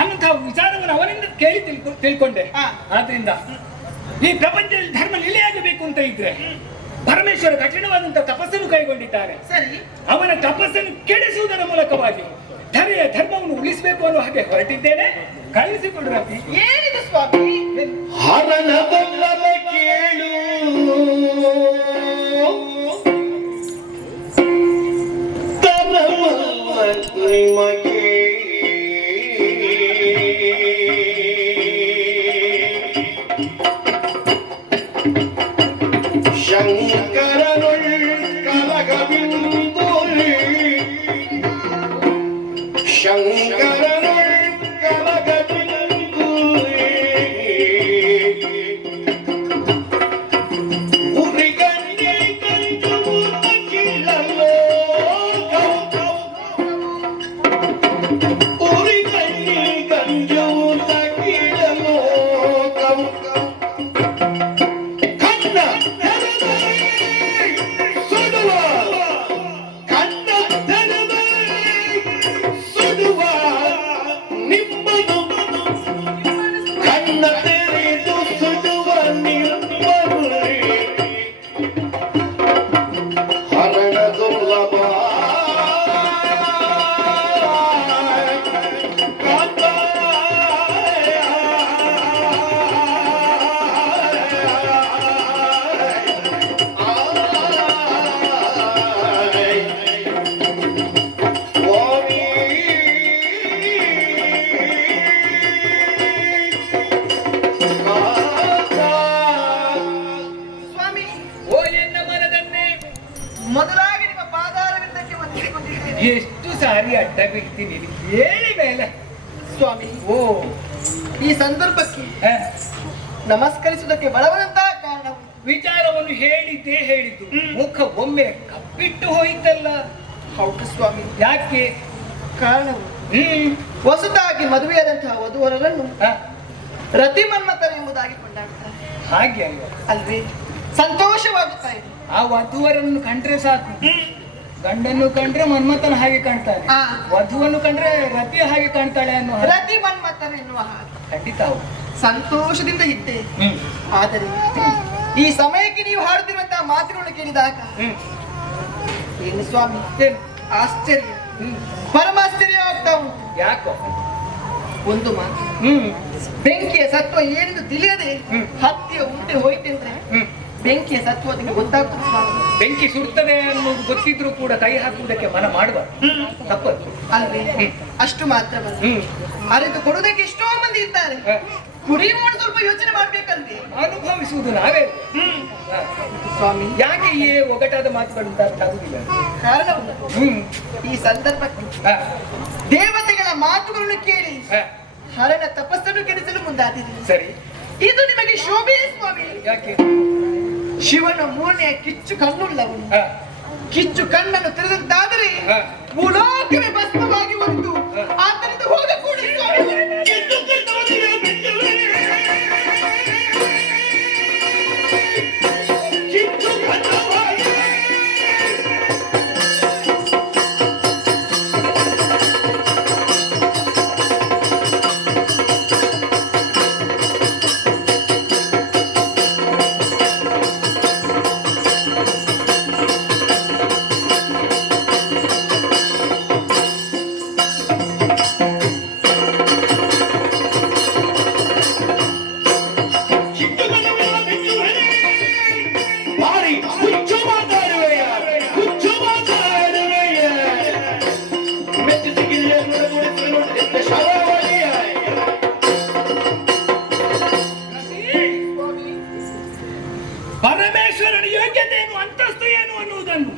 ಅನ್ನಂತಹ ವಿಚಾರವನ್ನು ಅವನಿಂದ ಕೇಳಿ ತಿಳ್ಕೊಂಡೆ. ಆದ್ರಿಂದ ಈ ಪ್ರಪಂಚದಲ್ಲಿ ಧರ್ಮ ನಿಲೆಯಾಗಬೇಕು ಅಂತ ಇದ್ರೆ ಪರಮೇಶ್ವರ ಕಠಿಣವಾದಂತಹ ತಪಸ್ಸನ್ನು ಕೈಗೊಂಡಿದ್ದಾರೆ. ಸರಿ, ಅವನ ತಪಸ್ಸನ್ನು ಕೆಡಿಸುವುದರ ಮೂಲಕವಾಗಿ ಧರೆಯ ಧರ್ಮವನ್ನು ಉಳಿಸಬೇಕು ಅನ್ನೋ ಹಾಗೆ ಹೊರಟಿದ್ದೇನೆ. ಕಳಿಸಿಕೊಡು ರತಿ. ಏನಿದೆ ಸ್ವಾಮಿ? ಹರಣದಲ್ಲದ ಕೇಳು ತರವಲ್ಲ ನಿಮಗೆ ಶಂಕರನೊಳ್ ಕಲಗವಿಂದು ಶಂಕರನೊಳ್ ಕಲಗವಿಂದು ಉರಿಗಣ್ಣಿ ಕಂಜುವುದ ಕಿಲ್ಲೋ ಉರಿಗಣ್ಣಿ ಕಂಜುವುದ ಕಿಲ್ಲೋ ಮೊದಲಾಗಿ ನಿಮ್ಮ ಪಾದಾರವಿಂದಕ್ಕೆ ವಂದಿಸಿಕೊಂಡಿದ್ದೇನೆ. ಎಷ್ಟು ಸಾರಿ ಅಡ್ಡ ಬಿಡ್ತೀನಿ ಹೇಳಿ ಮೇಲೆ ಸ್ವಾಮಿ. ಓ ಈ ಸಂದರ್ಭಕ್ಕೆ ನಮಸ್ಕರಿಸುವುದಕ್ಕೆ ಬಲವದಂತಹ ಕಾರಣ ವಿಚಾರವನ್ನು ಹೇಳಿದ್ದು ಮುಖ ಒಮ್ಮೆ ಕಪ್ಪಿಟ್ಟು ಹೋಯಿತಲ್ಲ. ಹೌದು ಸ್ವಾಮಿ. ಯಾಕೆ? ಕಾರಣವು ಹೊಸದಾಗಿ ಮದುವೆಯಾದಂತಹ ವಧುವರರನ್ನು ರತಿಮನ್ಮಥರು ಎಂಬುದಾಗಿ ಕೊಂಡಾಡ್ತಾರೆ. ಹಾಗೆ ಅಲ್ವ? ಅಲ್ವೇ? ಸಂತೋಷವಾಗುತ್ತಾ ಇದೆ. ಆ ವಧುವರನ್ನು ಕಂಡ್ರೆ ಸಾಕು. ಗಂಡನ್ನು ಕಂಡ್ರೆ ಮನ್ಮಥನ ಹಾಗೆ ಕಾಣ್ತಾನೆ, ವಧುವನ್ನು ಕಂಡ್ರೆ ರತಿಯ ಹಾಗೆ ಕಾಣ್ತಾಳೆ ಅನ್ನೋ ರತಿ ಮನ್ಮಥನ ಎನ್ನುವ ಹಾಗೆ ಖಂಡಿತ ಹೌದು. ಸಂತೋಷದಿಂದ ಇದ್ದೆ. ಆದರೆ ಈ ಸಮಯಕ್ಕೆ ನೀವು ಹಾಡುತ್ತಿರುವಂತಹ ಮಾತುಗಳನ್ನು ಕೇಳಿದಾಗ ಏನು ಸ್ವಾಮಿ, ಆಶ್ಚರ್ಯ, ಪರಮಾಶ್ಚರ್ಯವಾಗ್ತಾ ಉಂಟು. ಯಾಕೋ? ಒಂದು ಮಾತು, ಬೆಂಕಿಯ ಸತ್ವ ಏನೆಂದು ತಿಳಿಯದೆ ಹತ್ತಿಯ ಉಂಟೆ ಹೋಯ್ತೆಂದ್ರೆ ಬೆಂಕಿಯ ಸತ್ವ ಅದಕ್ಕೆ ಗೊತ್ತಾಗ್ತದೆ ಸ್ವಾಮಿ. ಬೆಂಕಿ ಸುಡ್ತದೆ ಅನ್ನೋದು ಗೊತ್ತಿದ್ರು ಕೂಡ ಕೈ ಹಾಕುವುದಕ್ಕೆ ಮನ ಮಾಡಬಾರ್ದು, ತಪ್ಪದು. ಅಲ್ವೇ? ಅಷ್ಟು ಮಾತ್ರವಲ್ಲ, ಅರಿತು ಕೊಡುವುದಕ್ಕೆ ಎಷ್ಟೋ ಮಂದಿ ಇದ್ದಾರೆ. ಹ. ಕುಡಿಯುವವರು ಸ್ವಲ್ಪ ಯೋಚನೆ ಮಾಡ್ಬೇಕಂತೆ. ಅನುಭವಿಸುವುದು ನಾವೇ. ಸ್ವಾಮಿ, ಯಾಕೆ ಈ ಒಗಟಾದ ಮಾತುಗಳು ಅರ್ಥ ಆಗುದಿಲ್ಲ? ಕಾರಣ ಉಂಟು. ಈ ಸಂದರ್ಭಕ್ಕೆ ಹ. ದೇವತೆಗಳ ಮಾತುಗಳನ್ನು ಕೇಳಿ ಹ. ಹರನ ತಪಸ್ಸನ್ನು ಕೆಡಿಸಲು ಮುಂದಾದಿದೆ. ಸರಿ, ಇದು ನಿಮಗೆ ಶೋಭೆ ಸ್ವಾಮಿ. ಯಾಕೆ? ಶಿವನ ಮೂರನೆಯ ಕಿಚ್ಚು ಕಣ್ಣುಳ್ಳವನು. ಹ. ಕಿಚ್ಚು ಕಣ್ಣನ್ನು ತೆರೆದಂತಾದರೆ ಹ. ಭೂಲೋಕವೇ ಭಸ್ಮವಾಗಿ ಒಂದು ಆದ್ದರಿಂದ ಹೋಗಕೂಡದು ಸ್ವಾಮಿ. ಭಾರಿ ಹುಚ್ಚು ಮಾತಾಡುವೆಯ, ಹುಚ್ಚು ಮಾತಾಡುವೆಯ. ಮೆಚ್ಚಿಸಿಗಿಲ್ಲ ನೋಡಿದ ಶರವಳಿಯ. ಪರಮೇಶ್ವರನ ಯೋಗ್ಯತೆ ಏನು, ಅಂತಸ್ತು ಏನು ಅನ್ನುವುದನ್ನು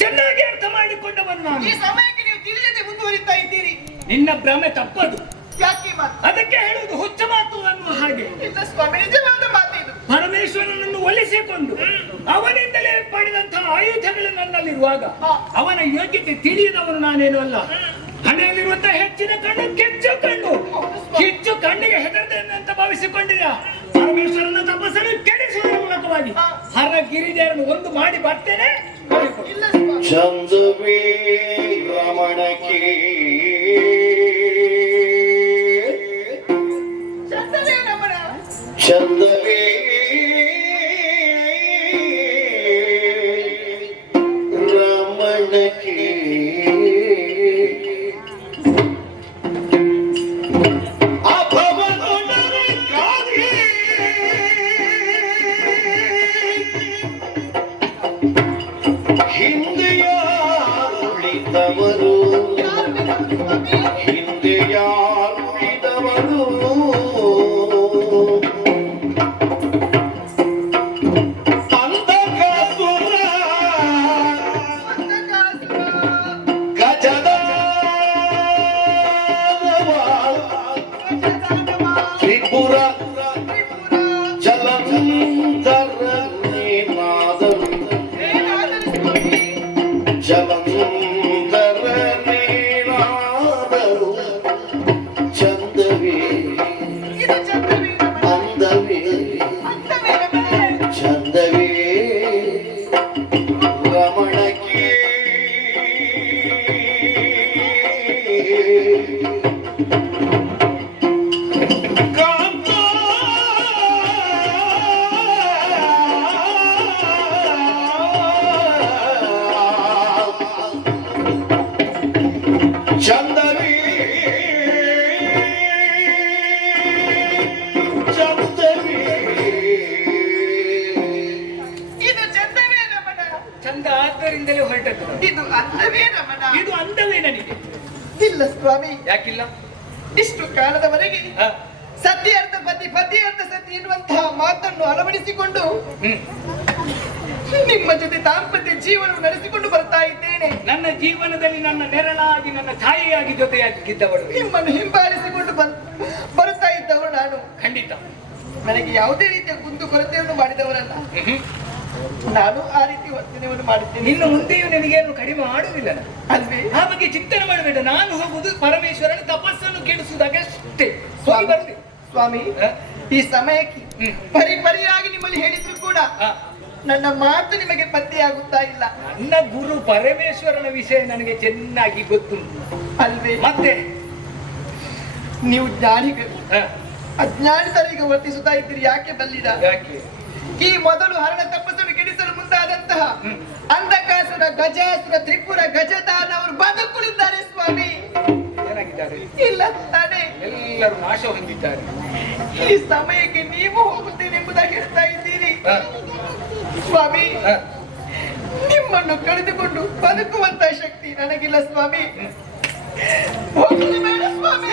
ಚೆನ್ನಾಗಿ ಅರ್ಥ ಮಾಡಿಕೊಂಡವನು ನಾನು. ಈ ಸಮಯಕ್ಕೆ ನೀವು ತಿಳಿಯದೆ ಮುಂದುವರಿತಾ ಇದ್ದೀರಿ. ನಿನ್ನ ಭ್ರಮೆ ತಪ್ಪದು. ಯಾಕೆ ಮಾತು? ಅದಕ್ಕೆ ಹೇಳುವುದು ಹುಚ್ಚ ಮಾತು ಅನ್ನುವ ಹಾಗೆ. ಇಲ್ಲ ಸ್ವಾಮಿ, ನಿಜವಾದ ಮಾತಿದು. ಪರಮೇಶ್ವರನನ್ನು ಒಲಿಸಿಕೊಂಡು ಅವನಿಂದಲೇ ಪಡೆದಂತಹ ಆಯುಧಗಳು ನನ್ನಲ್ಲಿರುವಾಗ ಅವನ ಯೋಗ್ಯತೆ ತಿಳಿಯದವನು ನಾನೇನು ಅಲ್ಲ. ಹಣೆಯಲ್ಲಿರುವಂತಹ ಹೆಚ್ಚಿನ ಕಣ್ಣು ಕಿಚ್ಚು ಕಣ್ಣು. ಕಿಚ್ಚು ಕಣ್ಣಿಗೆ ಹೆದರದೇನೆ ಅಂತ ಭಾವಿಸಿಕೊಂಡಿದ್ದ ಪರಮೇಶ್ವರನ ತಪಸ್ಸನ್ನು ಕೆಡಿಸುವುದರ ಮೂಲಕವಾಗಿ ಹರ ಗಿರಿಜರನ್ನು ಒಂದು ಮಾಡಿ ಬರ್ತೇನೆ. ಇಲ್ಲ ಸ್ವಾಮಿ. ಚಂದವೇ ರಮಣಕ್ಕೆ ಚಂದವೇ ರಮಣ. ಚಂದವೇ ರಮಣಕ್ಕೆ ಅಭವನೊಡನೆ ಕಾದಿ ಹಿಂದೆಯ ಉಳಿದವರು, ಹಿಂದೆಯ ಉಳಿದವರು ಅಂಧಕಾಸುರ ಗಜದ ತ್ರಿಪುರ ಜಲಂಧರ ನಾದರು, ಜಲಂಧರ ನಾದರು. ಚಂದವೇ ಇದು ಚಂದವೇ ರಮಣ. ಅಂದವೇ ಚಂದವೇ ರಮಣ. ಚಂದವೇ ರಮಣಕ್ಕೆ ಕಾಂತ ಚಂದವೇ ಚಂದವೇ ಇದು ಚಂದವೇ ರಮಣ. ಚಂದ ಆದ್ದರಿಂದಲೇ ಹೊರಟದ್ದು. ಇದು ಅಂದವೇ ರಮಣ. ಇದು ಅಂದವೇ ನನಗೆ. ಇಲ್ಲ ಸ್ವಾಮಿ, ಯಾಕಿಲ್ಲ? ಇಷ್ಟು ಕಾಲದವರೆಗೆ ಹ. ಸತಿ ಅರ್ಥ ಪತಿ, ಪತಿ ಅರ್ಥ ಸತಿ ಎನ್ನುವಂತಹ ಮಾತನ್ನು ಅಳವಡಿಸಿಕೊಂಡು ನಿಮ್ಮ ಜೊತೆ ದಾಂಪತ್ಯ ಜೀವನ ನಡೆಸಿಕೊಂಡು ಬರ್ತಾ ಇದ್ದೇನೆ. ನನ್ನ ಜೀವನದಲ್ಲಿ ನನ್ನ ನೆರಳಾಗಿ ನನ್ನ ಛಾಯೆಯಾಗಿ ಜೊತೆಯಾಗಿದ್ದವಳು ನಿಮ್ಮನ್ನು ಹಿಂಬಾಲಿಸಿಕೊಂಡು ಬರುತ್ತಾ ಇದ್ದವರು ನಾನು. ಖಂಡಿತ. ನನಗೆ ಯಾವುದೇ ರೀತಿಯ ಕುಂದು ಕೊರತೆಯನ್ನು ಮಾಡಿದವರಲ್ಲ. ಹ್ಮ್. ನಾನು ಆ ರೀತಿ ವರ್ತನೆಯನ್ನು ಮಾಡುತ್ತೇನೆ. ಇನ್ನು ಮುಂದೆಯೂ ನನಗೇನು ಕಡಿಮೆ ಮಾಡುವುದಿಲ್ಲ ನಾನು. ಅಲ್ವೇ? ಆ ಬಗ್ಗೆ ಚಿಂತನೆ ಮಾಡಬೇಡ. ನಾನು ಹೋಗುವುದು ಪರಮೇಶ್ವರನ ತಪಸ್ಸನ್ನು ಕೆಡಿಸುವುದಷ್ಟೇ. ಹೋಗಿ ಬರ್ತೀನಿ. ಸ್ವಾಮಿ, ಹ? ಈ ಸಮಯಕ್ಕೆ ಹ್ಮ್. ಪರಿಯಾಗಿ ನಿಮ್ಮಲ್ಲಿ ಹೇಳಿದ್ರು ಕೂಡ ಹ. ನನ್ನ ಮಾತು ನಿಮಗೆ ಪತ್ತೆಯಾಗುತ್ತಾ ಇಲ್ಲ. ನನ್ನ ಗುರು ಪರಮೇಶ್ವರನ ವಿಷಯ ನನಗೆ ಚೆನ್ನಾಗಿ ಗೊತ್ತುಂಟು. ಅಲ್ವೇ? ಮತ್ತೆ ನೀವು ಜ್ಞಾನಿಗಳು ಹ. ಅಜ್ಞಾನಿತರಿಗೆ ವರ್ತಿಸುತ್ತಾ ಇದ್ದೀರಿ. ಯಾಕೆ ಬಲ್ಲಿದ? ಯಾಕೆ? ಈ ಮೊದಲು ಹರಣ ತಪಸ್ಸನ್ನು ಕೆಡಿಸಲು ಮುಂದಾದಂತಹ ಅಂಧಕಾಸುರ, ಗಜಾಸುರ, ತ್ರಿಪುರ, ಗಜದಾನ ಅವರು ಬದುಕುಳಿದ್ದಾರೆ ಸ್ವಾಮಿ. ಏನಾಗಿದ್ದಾರೆ? ಇಲ್ಲ ತಾನೇ? ಎಲ್ಲರೂ ನಾಶ ಹೊಂದಿದ್ದಾರೆ. ಈ ಸಮಯಕ್ಕೆ ನೀವು ಹೋಗುತ್ತೇನೆ ಎಂಬುದಾಗಿ ಹೇಳ್ತಾ ಇದ್ದೀರಿ. ಹ. ಸ್ವಾಮಿ ನಿಮ್ಮನ್ನು ಕಳೆದುಕೊಂಡು ಬದುಕುವಂತ ಶಕ್ತಿ ನನಗಿಲ್ಲ ಸ್ವಾಮಿ. ಹೋಗಲು ಬೇಡ ಸ್ವಾಮಿ.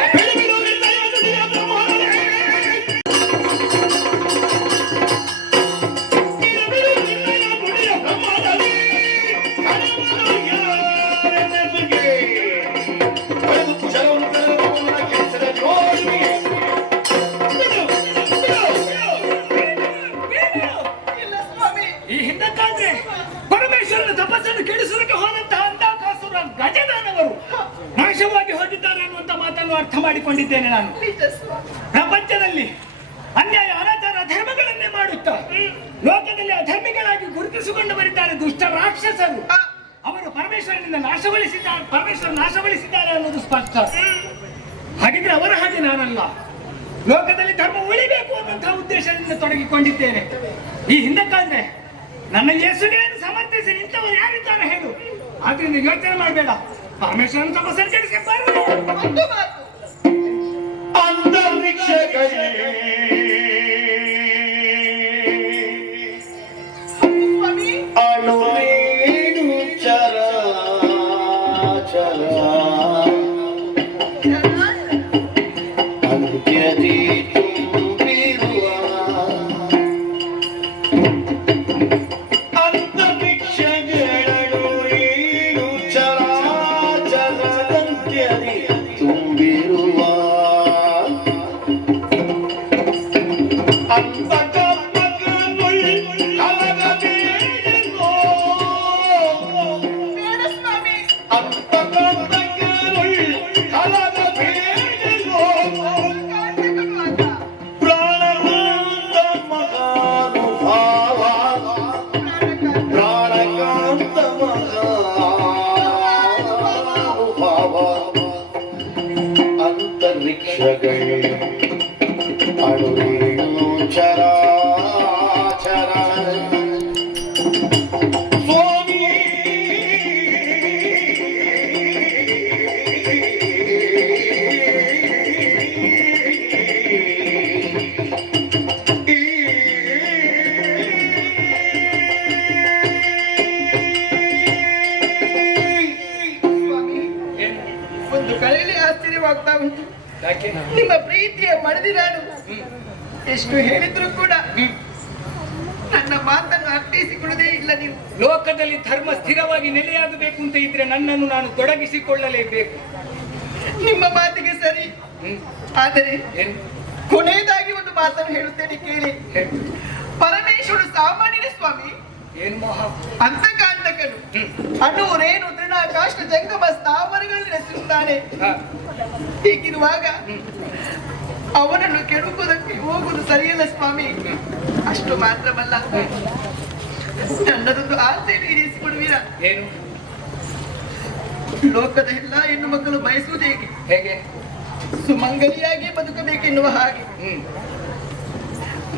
ಇಲ್ಲ ಸ್ವಾಮಿ. ಈ ಹಿಂದಕ್ಕಾದ್ರೆ ಪರಮೇಶ್ವರನ ತಪಸ್ಸನ್ನು ಕೆಡಿಸುವುದಕ್ಕೆ ಹೋದಂತಹ ಅಂಧಕಾಸುರ ಗಜದಾನವರು ನಾಶವಾಗಿ ಹೋಗಿದ್ದಾರೆ ಅನ್ನುವಂತ ಮಾತನ್ನು ಅರ್ಥ ಮಾಡಿಕೊಂಡಿದ್ದೇನೆ ನಾನು. ನಿಜ ಸ್ವಾಮಿ. ಪ್ರಪಂಚದಲ್ಲಿ ಅನ್ಯಾಯ ಅನಾಚಾರ ಧರ್ಮಗಳನ್ನೇ ಮಾಡುತ್ತಾ ಲೋಕದಲ್ಲಿ ಅಧರ್ಮಿಗಳಾಗಿ ಗುರುತಿಸಿಕೊಂಡು ಬರಿದ್ದಾರೆ ದುಷ್ಟ ರಾಕ್ಷಸರು. ಅವರು ಪರಮೇಶ್ವರನಿಂದ ಪರಮೇಶ್ವರ ನಾಶಗೊಳಿಸಿದ್ದಾರೆ ಅನ್ನೋದು ಸ್ಪಷ್ಟ. ಹಾಗಿದ್ರೆ ಅವರ ಹಾಗೆ ನಾನಲ್ಲ. ಲೋಕದಲ್ಲಿ ಧರ್ಮ ಉಳಿಬೇಕು ಅನ್ನುವಂತಹ ಉದ್ದೇಶದಿಂದ ತೊಡಗಿಕೊಂಡಿದ್ದೇನೆ. ಈ ಹಿಂದಕ್ಕಾದ್ರೆ ನನ್ನ ಯೇಸುಗೆಯನ್ನು ಸಮರ್ಥಿಸಿ ನಿಂತವರು ಯಾರಿದ್ದಾರೆ ಹೇಳು. ಆದ್ರಿಂದ ಯೋಚನೆ ಮಾಡಬೇಡ. ಪರಮೇಶ್ವರನ ತಪಸ್ಸನ್ನು ಕೆಡಿಸಿ ಒಂದು ಮಾತು. ಅಂತರಿಕ್ಷಗಳೇ ಸ್ವಾಮಿ. ಅಣುರೇಣು ಚರಾಚರ ಅಂತ್ಯದಿ ತುಂಬಿರುವ ಅಂತರಿಕ್ಷಗಳಣುರೇಣು ಚರಾಚರ ಅಂತ್ಯದಿ ತುಂಬಿರುವ ಬೇಡ ಸ್ವಾಮಿ. ಕಾಂತಕನು ಆತ. ಅಂತರಿಕ್ಷಗಳೇ ಅಣುರೇಣು ಚರಾಚರ ಸ್ವಾಮಿ ಸ್ವಾಮಿ, ಒಂದು ಕಳೆಯಲ್ಲಿ ಆಶ್ಚರ್ಯವಾಗ್ತಾ ಉಂಟು. ನಿಮ್ಮ ಪ್ರೀತಿಯ ಮಡದಿ ನಾನು ಎಷ್ಟು ಹೇಳಿದ್ರು ಕೂಡ ನನ್ನ ಮಾತನ್ನು ಅರ್ಥೈಸಿಕೊಳ್ಳುವುದೇ ಇಲ್ಲ ನೀವು. ಲೋಕದಲ್ಲಿ ಧರ್ಮ ಸ್ಥಿರವಾಗಿ ನೆಲೆಯಾಗಬೇಕು ಅಂತ ಇದ್ರೆ ನನ್ನನ್ನು ನಾನು ತೊಡಗಿಸಿಕೊಳ್ಳಲೇಬೇಕು. ನಿಮ್ಮ ಮಾತಿಗೆ ಸರಿ. ಆದರೆ ಕೊನೆಯದಾಗಿ ಒಂದು ಮಾತನ್ನು ಹೇಳುತ್ತೇನೆ ಕೇಳಿ. ಪರಮೇಶ್ವರ ಸಾಮಾನ್ಯನ ಸ್ವಾಮಿ. ಏನ್ ಮಹಾ ಅಂತಕಾಂತಕನು ಅಣು ರೇಣು ತೃಣ ಕಾಷ್ಟ ಜಂಗಮ ಸ್ಥಾವರಗಳಲ್ಲಿ ನೆಲೆಸಿರುತ್ತಾನೆ. ಹೀಗಿರುವಾಗ ಅವನನ್ನು ಕೆಡುಕುವುದಕ್ಕೆ ಹೋಗುವುದು ಸರಿಯಲ್ಲ ಸ್ವಾಮಿ. ಅಷ್ಟು ಮಾತ್ರವಲ್ಲ, ನನ್ನದೊಂದು ಆಸೆಯನ್ನು ಈಡೇರಿಸಿಕೊಡುವಿರಾ? ಏನು? ಲೋಕದ ಎಲ್ಲಾ ಹೆಣ್ಣು ಮಕ್ಕಳು ಬಯಸುವುದು ಹೇಗೆ? ಸುಮಂಗಲಿಯಾಗಿ ಬದುಕಬೇಕೆನ್ನುವ ಹಾಗೆ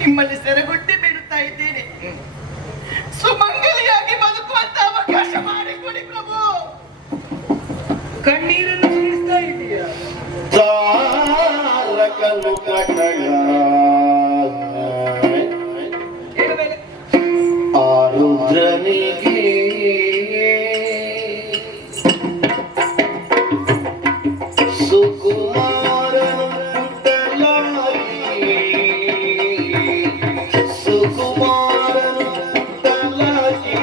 ನಿಮ್ಮಲ್ಲಿ ಸೆರಗೊಡ್ಡಿ ಬೇಡುತ್ತಾ ಇದ್ದೇನೆ. ಸುಮಂಗಲಿಯಾಗಿ ಬದುಕುವಂತ ಅವಕಾಶ ಮಾಡಿಕೊಡಿ ಪ್ರಭು. ಕಣ್ಣೀರನ್ನು ಸುರಿಸ್ತಾ ಇದೆಯಾ? ತಾರಕನು ಕಟಳ ಏನು ಮೇಲೆ? ಆರುದ್ರನಿಗೆ ಸುಕುಮಾರನು ಪುಟ್ಟಲಾಗಿ ಸುಕುಮಾರನು ಪುಟ್ಟಲಾಗಿ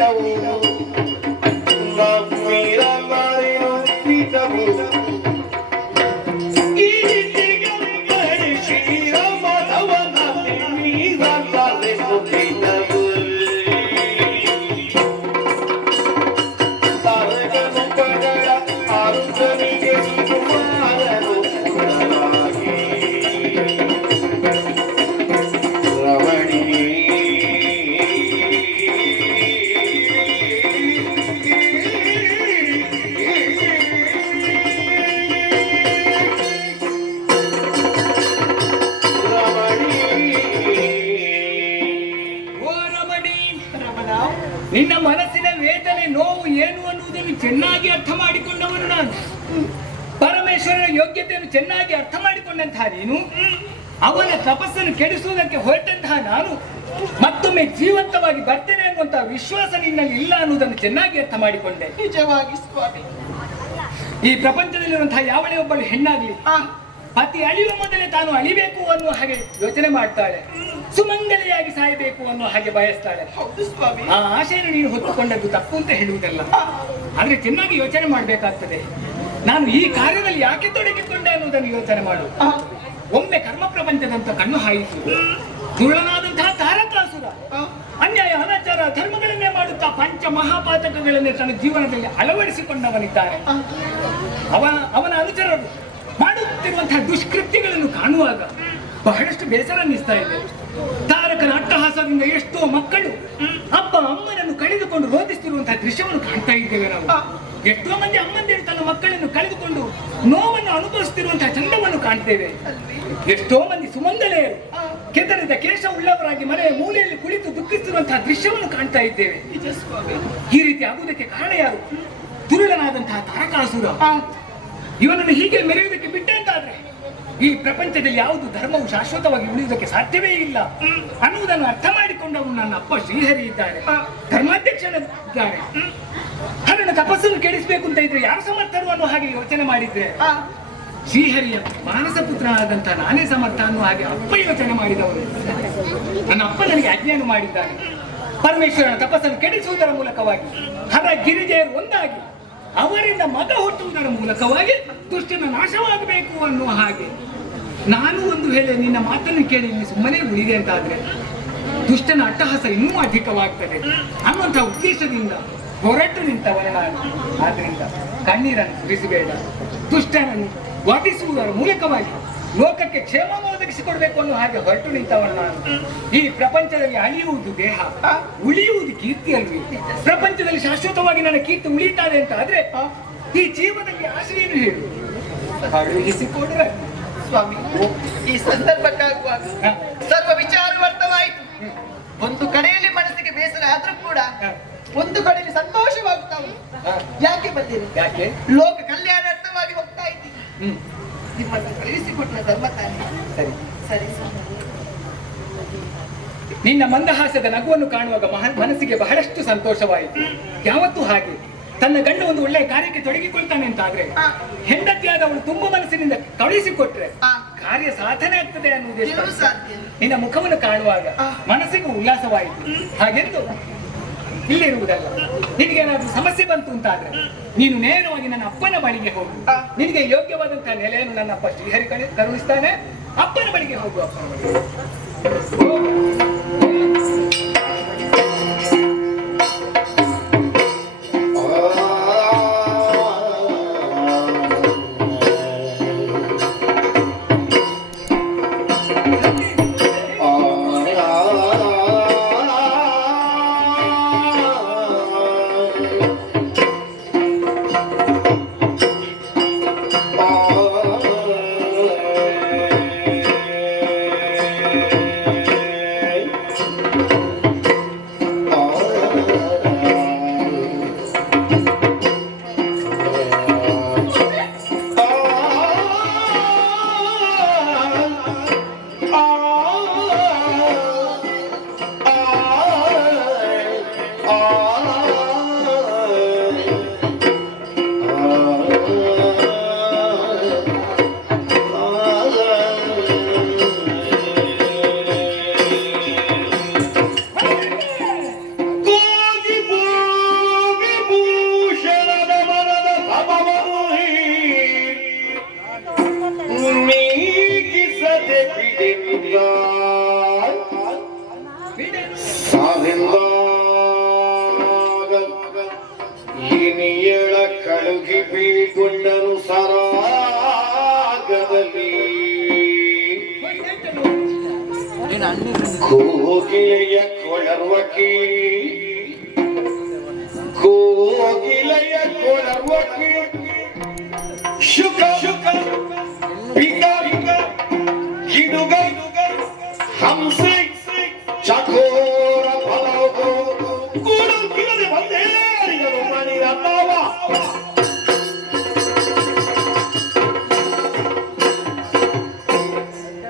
ನುಡಿದವು ನಮ್ಮಿರಲಾರೆ ನುಡಿದವು ಈ ದಿಗಲಿಗಡೆ ಶ್ರೀರಾಮನವನ ಮೀರಲಾರೆ ನುಡಿದವು ತಾರಕನು ಪಗಳ ಆರುತನಿಗೆ ಸುಮಾರನು ಕುಡಲಾಗಿ ರಮಣಿ ಓ ರಮಣಿ, ರಮಣ, ನಿನ್ನ ಮನಸ್ಸಿನ ವೇದನೆ ನೋವು ಏನು ಅನ್ನುವುದನ್ನು ಚೆನ್ನಾಗಿ ಅರ್ಥ ಮಾಡಿಕೊಂಡವನು ನಾನು. ಪರಮೇಶ್ವರನ ಯೋಗ್ಯತೆಯನ್ನು ಚೆನ್ನಾಗಿ ಅರ್ಥ ಮಾಡಿಕೊಂಡಂತಹ ನೀನು ಅವನ ತಪಸ್ಸನ್ನು ಕೆಡಿಸುವುದಕ್ಕೆ ಹೊರಟಂತಹ ನಾನು ಮತ್ತೊಮ್ಮೆ ಜೀವಂತವಾಗಿ ಬರ್ತೇನೆ ಅನ್ನುವಂತಹ ವಿಶ್ವಾಸ ನಿನ್ನಲ್ಲಿ ಇಲ್ಲ ಅನ್ನುವುದನ್ನು ಚೆನ್ನಾಗಿ ಅರ್ಥ ಮಾಡಿಕೊಂಡೆ. ನಿಜವಾಗಿ ಸ್ವಾಮಿ, ಈ ಪ್ರಪಂಚದಲ್ಲಿರುವಂತಹ ಯಾವಳೇ ಒಬ್ಬಳು ಹೆಣ್ಣಾಗ್ಲಿ ಪತಿ ಅಳಿಯುವ ಮೊದಲೇ ತಾನು ಅಳಿಬೇಕು ಅನ್ನುವ ಹಾಗೆ ಯೋಚನೆ ಮಾಡ್ತಾಳೆ, ಸುಮಂಗಲಿಯಾಗಿ ಸಾಯಬೇಕು ಅನ್ನುವ ಹಾಗೆ ಬಯಸ್ತಾಳೆ. ಹೌದು ಸ್ವಾಮಿ. ಆ ಆಶೆಯನ್ನು ನೀನು ಹೊತ್ತುಕೊಂಡದ್ದು ತಪ್ಪು ಅಂತ ಹೇಳುವುದಲ್ಲ, ಆದ್ರೆ ಚೆನ್ನಾಗಿ ಯೋಚನೆ ಮಾಡ್ಬೇಕಾಗ್ತದೆ. ನಾನು ಈ ಕಾರ್ಯದಲ್ಲಿ ಯಾಕೆ ತೊಡಗಿಕೊಂಡೆ ಅನ್ನುವುದನ್ನು ಯೋಚನೆ ಮಾಡು. ಒಮ್ಮೆ ಕರ್ಮ ಪ್ರಪಂಚದಂತ ಕಣ್ಣು ಹಾಯಿಸು ದುರುಳನಾದಂತಹ ತಾರಕಾಸುರ ಅನ್ಯಾಯ ಅನಾಚಾರ ಧರ್ಮಗಳನ್ನೇ ಮಾಡುತ್ತಾ ಪಂಚ ಮಹಾಪಾತಕಗಳನ್ನೇ ತನ್ನ ಜೀವನದಲ್ಲಿ ಅಳವಡಿಸಿಕೊಂಡವನಿದ್ದಾನೆ. ಅವನ ಅನುಚರರು ಮಾಡುತ್ತಿರುವಂತಹ ದುಷ್ಕೃತ್ಯಗಳನ್ನು ಕಾಣುವಾಗ ಬಹಳಷ್ಟು ಬೇಸರ ಅನ್ನಿಸ್ತಾ ಇದೆ. ತಾರಕನ ಅಟ್ಟಹಾಸದಿಂದ ಎಷ್ಟೋ ಮಕ್ಕಳು ಅಪ್ಪ ಅಮ್ಮನನ್ನು ಕಳೆದುಕೊಂಡು ರೋಧಿಸುತ್ತಿರುವಂತಹ ದೃಶ್ಯವನ್ನು ಕಾಣ್ತಾ ಇದ್ದೇವೆ ನಾವು. ಎಷ್ಟೋ ಮಂದಿ ಅಮ್ಮಂದಿರು ತನ್ನ ಮಕ್ಕಳನ್ನು ಕಳೆದುಕೊಂಡು ನೋವನ್ನು ಅನುಭವಿಸುತ್ತಿರುವಂತಹ ಚಂದವನ್ನು ಕಾಣ್ತೇವೆ. ಎಷ್ಟೋ ಮಂದಿ ಸುಮಂಗಲೆಯರು ಕೆದರಿದ ಕೇಶ ಉಳ್ಳವರಾಗಿ ಮನೆಯ ಮೂಲೆಯಲ್ಲಿ ಕುಳಿತು ದುಃಖಿಸುತ್ತಿರುವಂತಹ ದೃಶ್ಯವನ್ನು ಕಾಣ್ತಾ ಇದ್ದೇವೆ. ಈ ರೀತಿ ಆಗುವುದಕ್ಕೆ ಕಾರಣ ಯಾರು? ದುರುಳನಾದಂತಹ ತಾರಕಾಸುರ. ಇವನನ್ನು ಹೀಗೆ ಮೆರೆಯುವುದಕ್ಕೆ ಬಿಟ್ಟೆ ಅಂತಾದ್ರೆ ಈ ಪ್ರಪಂಚದಲ್ಲಿ ಯಾವುದು ಧರ್ಮವು ಶಾಶ್ವತವಾಗಿ ಉಳಿಯುವುದಕ್ಕೆ ಸಾಧ್ಯವೇ ಇಲ್ಲ ಅನ್ನುವುದನ್ನು ಅರ್ಥ ಮಾಡಿಕೊಂಡವನು ನನ್ನ ಅಪ್ಪ ಶ್ರೀಹರಿ ಇದ್ದಾರೆ, ಧರ್ಮಾಧ್ಯಕ್ಷನಿದ್ದಾರೆ. ಹರಣ ತಪಸ್ಸನ್ನು ಕೆಡಿಸಬೇಕು ಅಂತ ಇದ್ರೆ ಯಾರು ಸಮರ್ಥರು ಅನ್ನೋ ಹಾಗೆ ಯೋಚನೆ ಮಾಡಿದ್ರೆ ಶ್ರೀಹರಿಯ ಮಾನಸ ಪುತ್ರನಾದಂತ ನಾನೇ ಸಮರ್ಥ ಅನ್ನುವ ಹಾಗೆ ಅಪ್ಪ ಯೋಚನೆ ಮಾಡಿದವರು. ನನ್ನ ಅಪ್ಪ ನನಗೆ ಆಜ್ಞೆಯನ್ನು ಮಾಡಿದ್ದಾನೆ. ಪರಮೇಶ್ವರನ ತಪಸ್ಸನ್ನು ಕೆಡಿಸುವುದರ ಮೂಲಕವಾಗಿ ಹರ ಗಿರಿಜೆಯರು ಒಂದಾಗಿ ಅವರಿಂದ ಮಗ ಹುಟ್ಟುವುದರ ಮೂಲಕವಾಗಿ ದುಷ್ಟನ ನಾಶವಾಗಬೇಕು ಅನ್ನುವ ಹಾಗೆ ನಾನು ಒಂದು ವೇಳೆ ನಿನ್ನ ಮಾತನ್ನು ಕೇಳಿ ಇಲ್ಲಿ ಸುಮ್ಮನೆ ಉಳಿದೆ ಅಂತಾದ್ರೆ ದುಷ್ಟನ ಅಟ್ಟಹಾಸ ಇನ್ನೂ ಅಧಿಕವಾಗ್ತದೆ ಅನ್ನುವಂತಹ ಉದ್ದೇಶದಿಂದ ಹೊರಟು ನಿಂತವನ ನಾನು. ಆದ್ರಿಂದ ಕಣ್ಣೀರನ್ನು ಸುರಿಸಬೇಡ. ದುಷ್ಟನನ್ನು ವಧಿಸುವುದರ ಮೂಲಕವಾಗಿ ಲೋಕಕ್ಕೆ ಕ್ಷೇಮ ಒದಗಿಸಿಕೊಡ್ಬೇಕು ಅನ್ನೋ ಹಾಗೆ ಹೊರಟು ನಿಂತವನು ನಾನು. ಈ ಪ್ರಪಂಚದಲ್ಲಿ ಅಳಿಯುವುದು ದೇಹ, ಉಳಿಯುವುದು ಕೀರ್ತಿ ಅಲ್ವಿ. ಪ್ರಪಂಚದಲ್ಲಿ ಶಾಶ್ವತವಾಗಿ ನನ್ನ ಕೀರ್ತಿ ಉಳಿತಾರೆ ಅಂತ ಆದ್ರೆ ಈ ಜೀವನದಲ್ಲಿ ಆಶೆಯನ್ನು ಹೇಳು ಕಳುಹಿಸಿಕೊಡುವೆ ಸ್ವಾಮಿ. ಈ ಸಂದರ್ಭಕ್ಕಾಗುವಾಗ ಸರ್ವ ವಿಚಾರವರ್ಥವಾಯಿತು. ಒಂದು ಕಡೆಯಲ್ಲಿ ಮನಸ್ಸಿಗೆ ಬೇಸರ ಆದ್ರೂ ಕೂಡ ಒಂದು ಕಡೆಯಲ್ಲಿ ಸಂತೋಷವಾಗ್ತಾ ಉಂಟು. ಯಾಕೆ ಬಂದಿರಿ? ಯಾಕೆ? ಲೋಕ ಕಲ್ಯಾಣಾರ್ಥವಾಗಿ ಹೋಗ್ತಾ ಇದ್ದೀನಿ. ನಿಮ್ಮನ್ನು ಕಳುಹಿಸಿಕೊಟ್ಟ ಧರ್ಮ ತಾನೆ. ಸರಿ ಸರಿ. ನಿನ್ನ ಮಂದಹಾಸದ ನಗುವನ್ನು ಕಾಣುವಾಗ ಮನಸ್ಸಿಗೆ ಬಹಳಷ್ಟು ಸಂತೋಷವಾಯಿತು. ಯಾವತ್ತೂ ಹಾಗೆ ತನ್ನ ಗಂಡ ಒಂದು ಒಳ್ಳೆಯ ಕಾರ್ಯಕ್ಕೆ ತೊಡಗಿಕೊಳ್ತಾನೆ ಅಂತ ಆದ್ರೆ ಹೆಂಡತಿಯಾದವಳು ತುಂಬ ಮನಸ್ಸಿನಿಂದ ಕಳುಹಿಸಿಕೊಟ್ರೆ ಕಾರ್ಯ ಸಾಧನೆ ಆಗ್ತದೆ ಅನ್ನುವುದು ಸಾಧ್ಯ. ನಿನ್ನ ಮುಖವನ್ನು ಕಾಣುವಾಗ ಮನಸ್ಸಿಗೆ ಉಲ್ಲಾಸವಾಯಿತು. ಹಾಗೆಂದು ಇಲ್ಲಿರುವುದಲ್ಲ, ನಿನಗೇನಾದ್ರೂ ಸಮಸ್ಯೆ ಬಂತು ಅಂತಾದ್ರೆ ನೀನು ನೇರವಾಗಿ ನನ್ನ ಅಪ್ಪನ ಬಳಿಗೆ ಹೋಗು. ನಿನಗೆ ಯೋಗ್ಯವಾದಂತಹ ನೆಲೆಯನ್ನು ನನ್ನ ಅಪ್ಪ ಶ್ರೀಹರಿ ಕರುಣಿಸ್ತಾನೆ. ಅಪ್ಪನ ಬಳಿಗೆ ಹೋಗು. ಅಪ್ಪನ ಬಳಿಗೆ ಮುಳುಗಿಕೊಂಡನು ಸರಾಗದಲ್ಲಿ ಕೋಗಿಲೆಯ ಕೊಳರ್ವಕಿ ಕೋಗಿಲೆಯ ಕೊಳರ್ವಕಿ ಶುಕ ಶುಕ ಪಿಕ ಕಿಡುಗ ಹಂಸೆ ಚಕೋರ ಫಲವು ಕೂಡು ಕಿಲದೆ ಬಂದೇರಿಗರು ಮಣಿಯ ತಾವ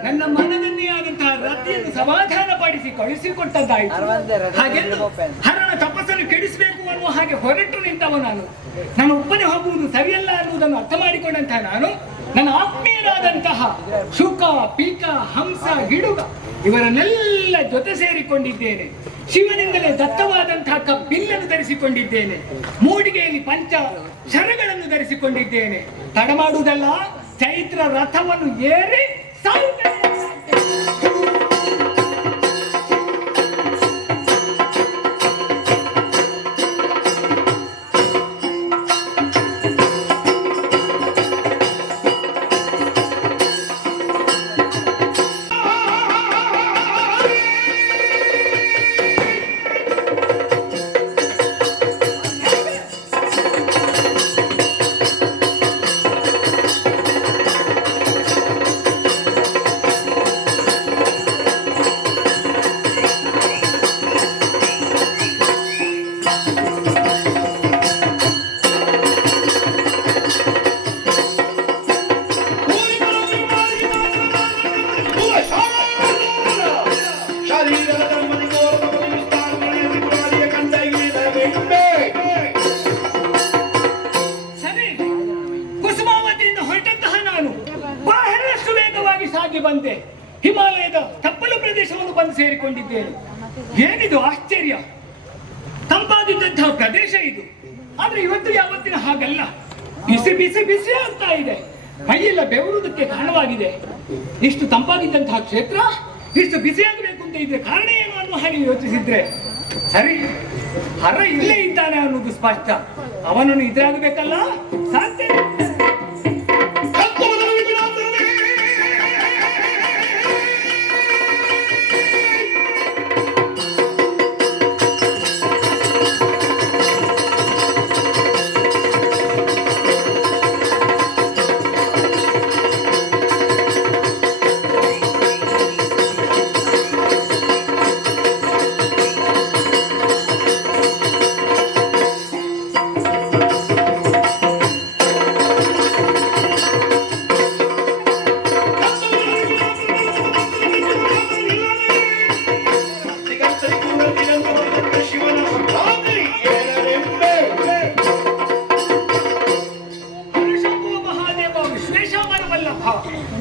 ನನ್ನ ಮನದನ್ನೇ ಆದಂತಹ ರತಿಯನ್ನು ಸಮಾಧಾನ ಪಡಿಸಿ ಕಳಿಸಿಕೊಟ್ಟದ್ದಾಯಿತು. ಹಾಗೆಂದು ಹರಣ ತಪಸ್ಸನ್ನು ಕೆಡಿಸಬೇಕು ಅನ್ನುವ ಹಾಗೆ ಹೊರಟು ನಿಂತವ ನಾನು. ನಾನು ಒಬ್ಬನೇ ಹೋಗುವುದು ಸರಿಯಲ್ಲ ಅನ್ನುವುದನ್ನು ಅರ್ಥ ಮಾಡಿಕೊಂಡಂತಹ ನಾನು ನನ್ನ ಆತ್ಮೀಯರಾದಂತಹ ಶುಕ ಪೀಕ ಹಂಸ ಹಿಡುಗ ಇವರನ್ನೆಲ್ಲ ಜೊತೆ ಸೇರಿಕೊಂಡಿದ್ದೇನೆ. ಶಿವನಿಂದಲೇ ದತ್ತವಾದಂತಹ ಕಬ್ಬಿಲ್ಲನ್ನು ಧರಿಸಿಕೊಂಡಿದ್ದೇನೆ. ಮೂಡಿಗೆಯಲ್ಲಿ ಪಂಚ ಶರಗಳನ್ನು ಧರಿಸಿಕೊಂಡಿದ್ದೇನೆ. ತಡ ಮಾಡುವುದಲ್ಲ, ಚೈತ್ರ ರಥವನ್ನು ಏರಿ ಸಾಯುತ್ತೇನೆ. ಬಂದೆ. ಹಿಮಾಲಯದ ತಪ್ಪಲು ಪ್ರದೇಶವನ್ನು ಬಂದು ಸೇರಿಕೊಂಡಿದ್ದೇನೆ. ಏನಿದು ಆಶ್ಚರ್ಯ! ತಂಪಾಗಿದ್ದಂತಹ ಪ್ರದೇಶ ಇದು. ಆದ್ರೆ ಇವತ್ತು ಯಾವತ್ತಿನ ಹಾಗಲ್ಲ, ಬಿಸಿ ಬಿಸಿ ಬಿಸಿ ಆಗ್ತಾ ಇದೆ. ಮೈಯೆಲ್ಲ ಬೆವರುವುದಕ್ಕೆ ಕಾರಣವಾಗಿದೆ. ಇಷ್ಟು ತಂಪಾಗಿದ್ದಂತಹ ಕ್ಷೇತ್ರ ಇಷ್ಟು ಬಿಸಿಯಾಗಬೇಕು ಅಂತ ಇದ್ರೆ ಕಾರಣ ಏನು ಅನ್ನುವ ಹಾಗೆ ಯೋಚಿಸಿದ್ರೆ ಸರಿ. ಹರ ಇಲ್ಲೇ ಇದ್ದಾನೆ ಅನ್ನೋದು ಸ್ಪಷ್ಟ. ಅವನನ್ನು ಇದ್ರಾಗಬೇಕಲ್ಲ, ಸಾಧ್ಯ.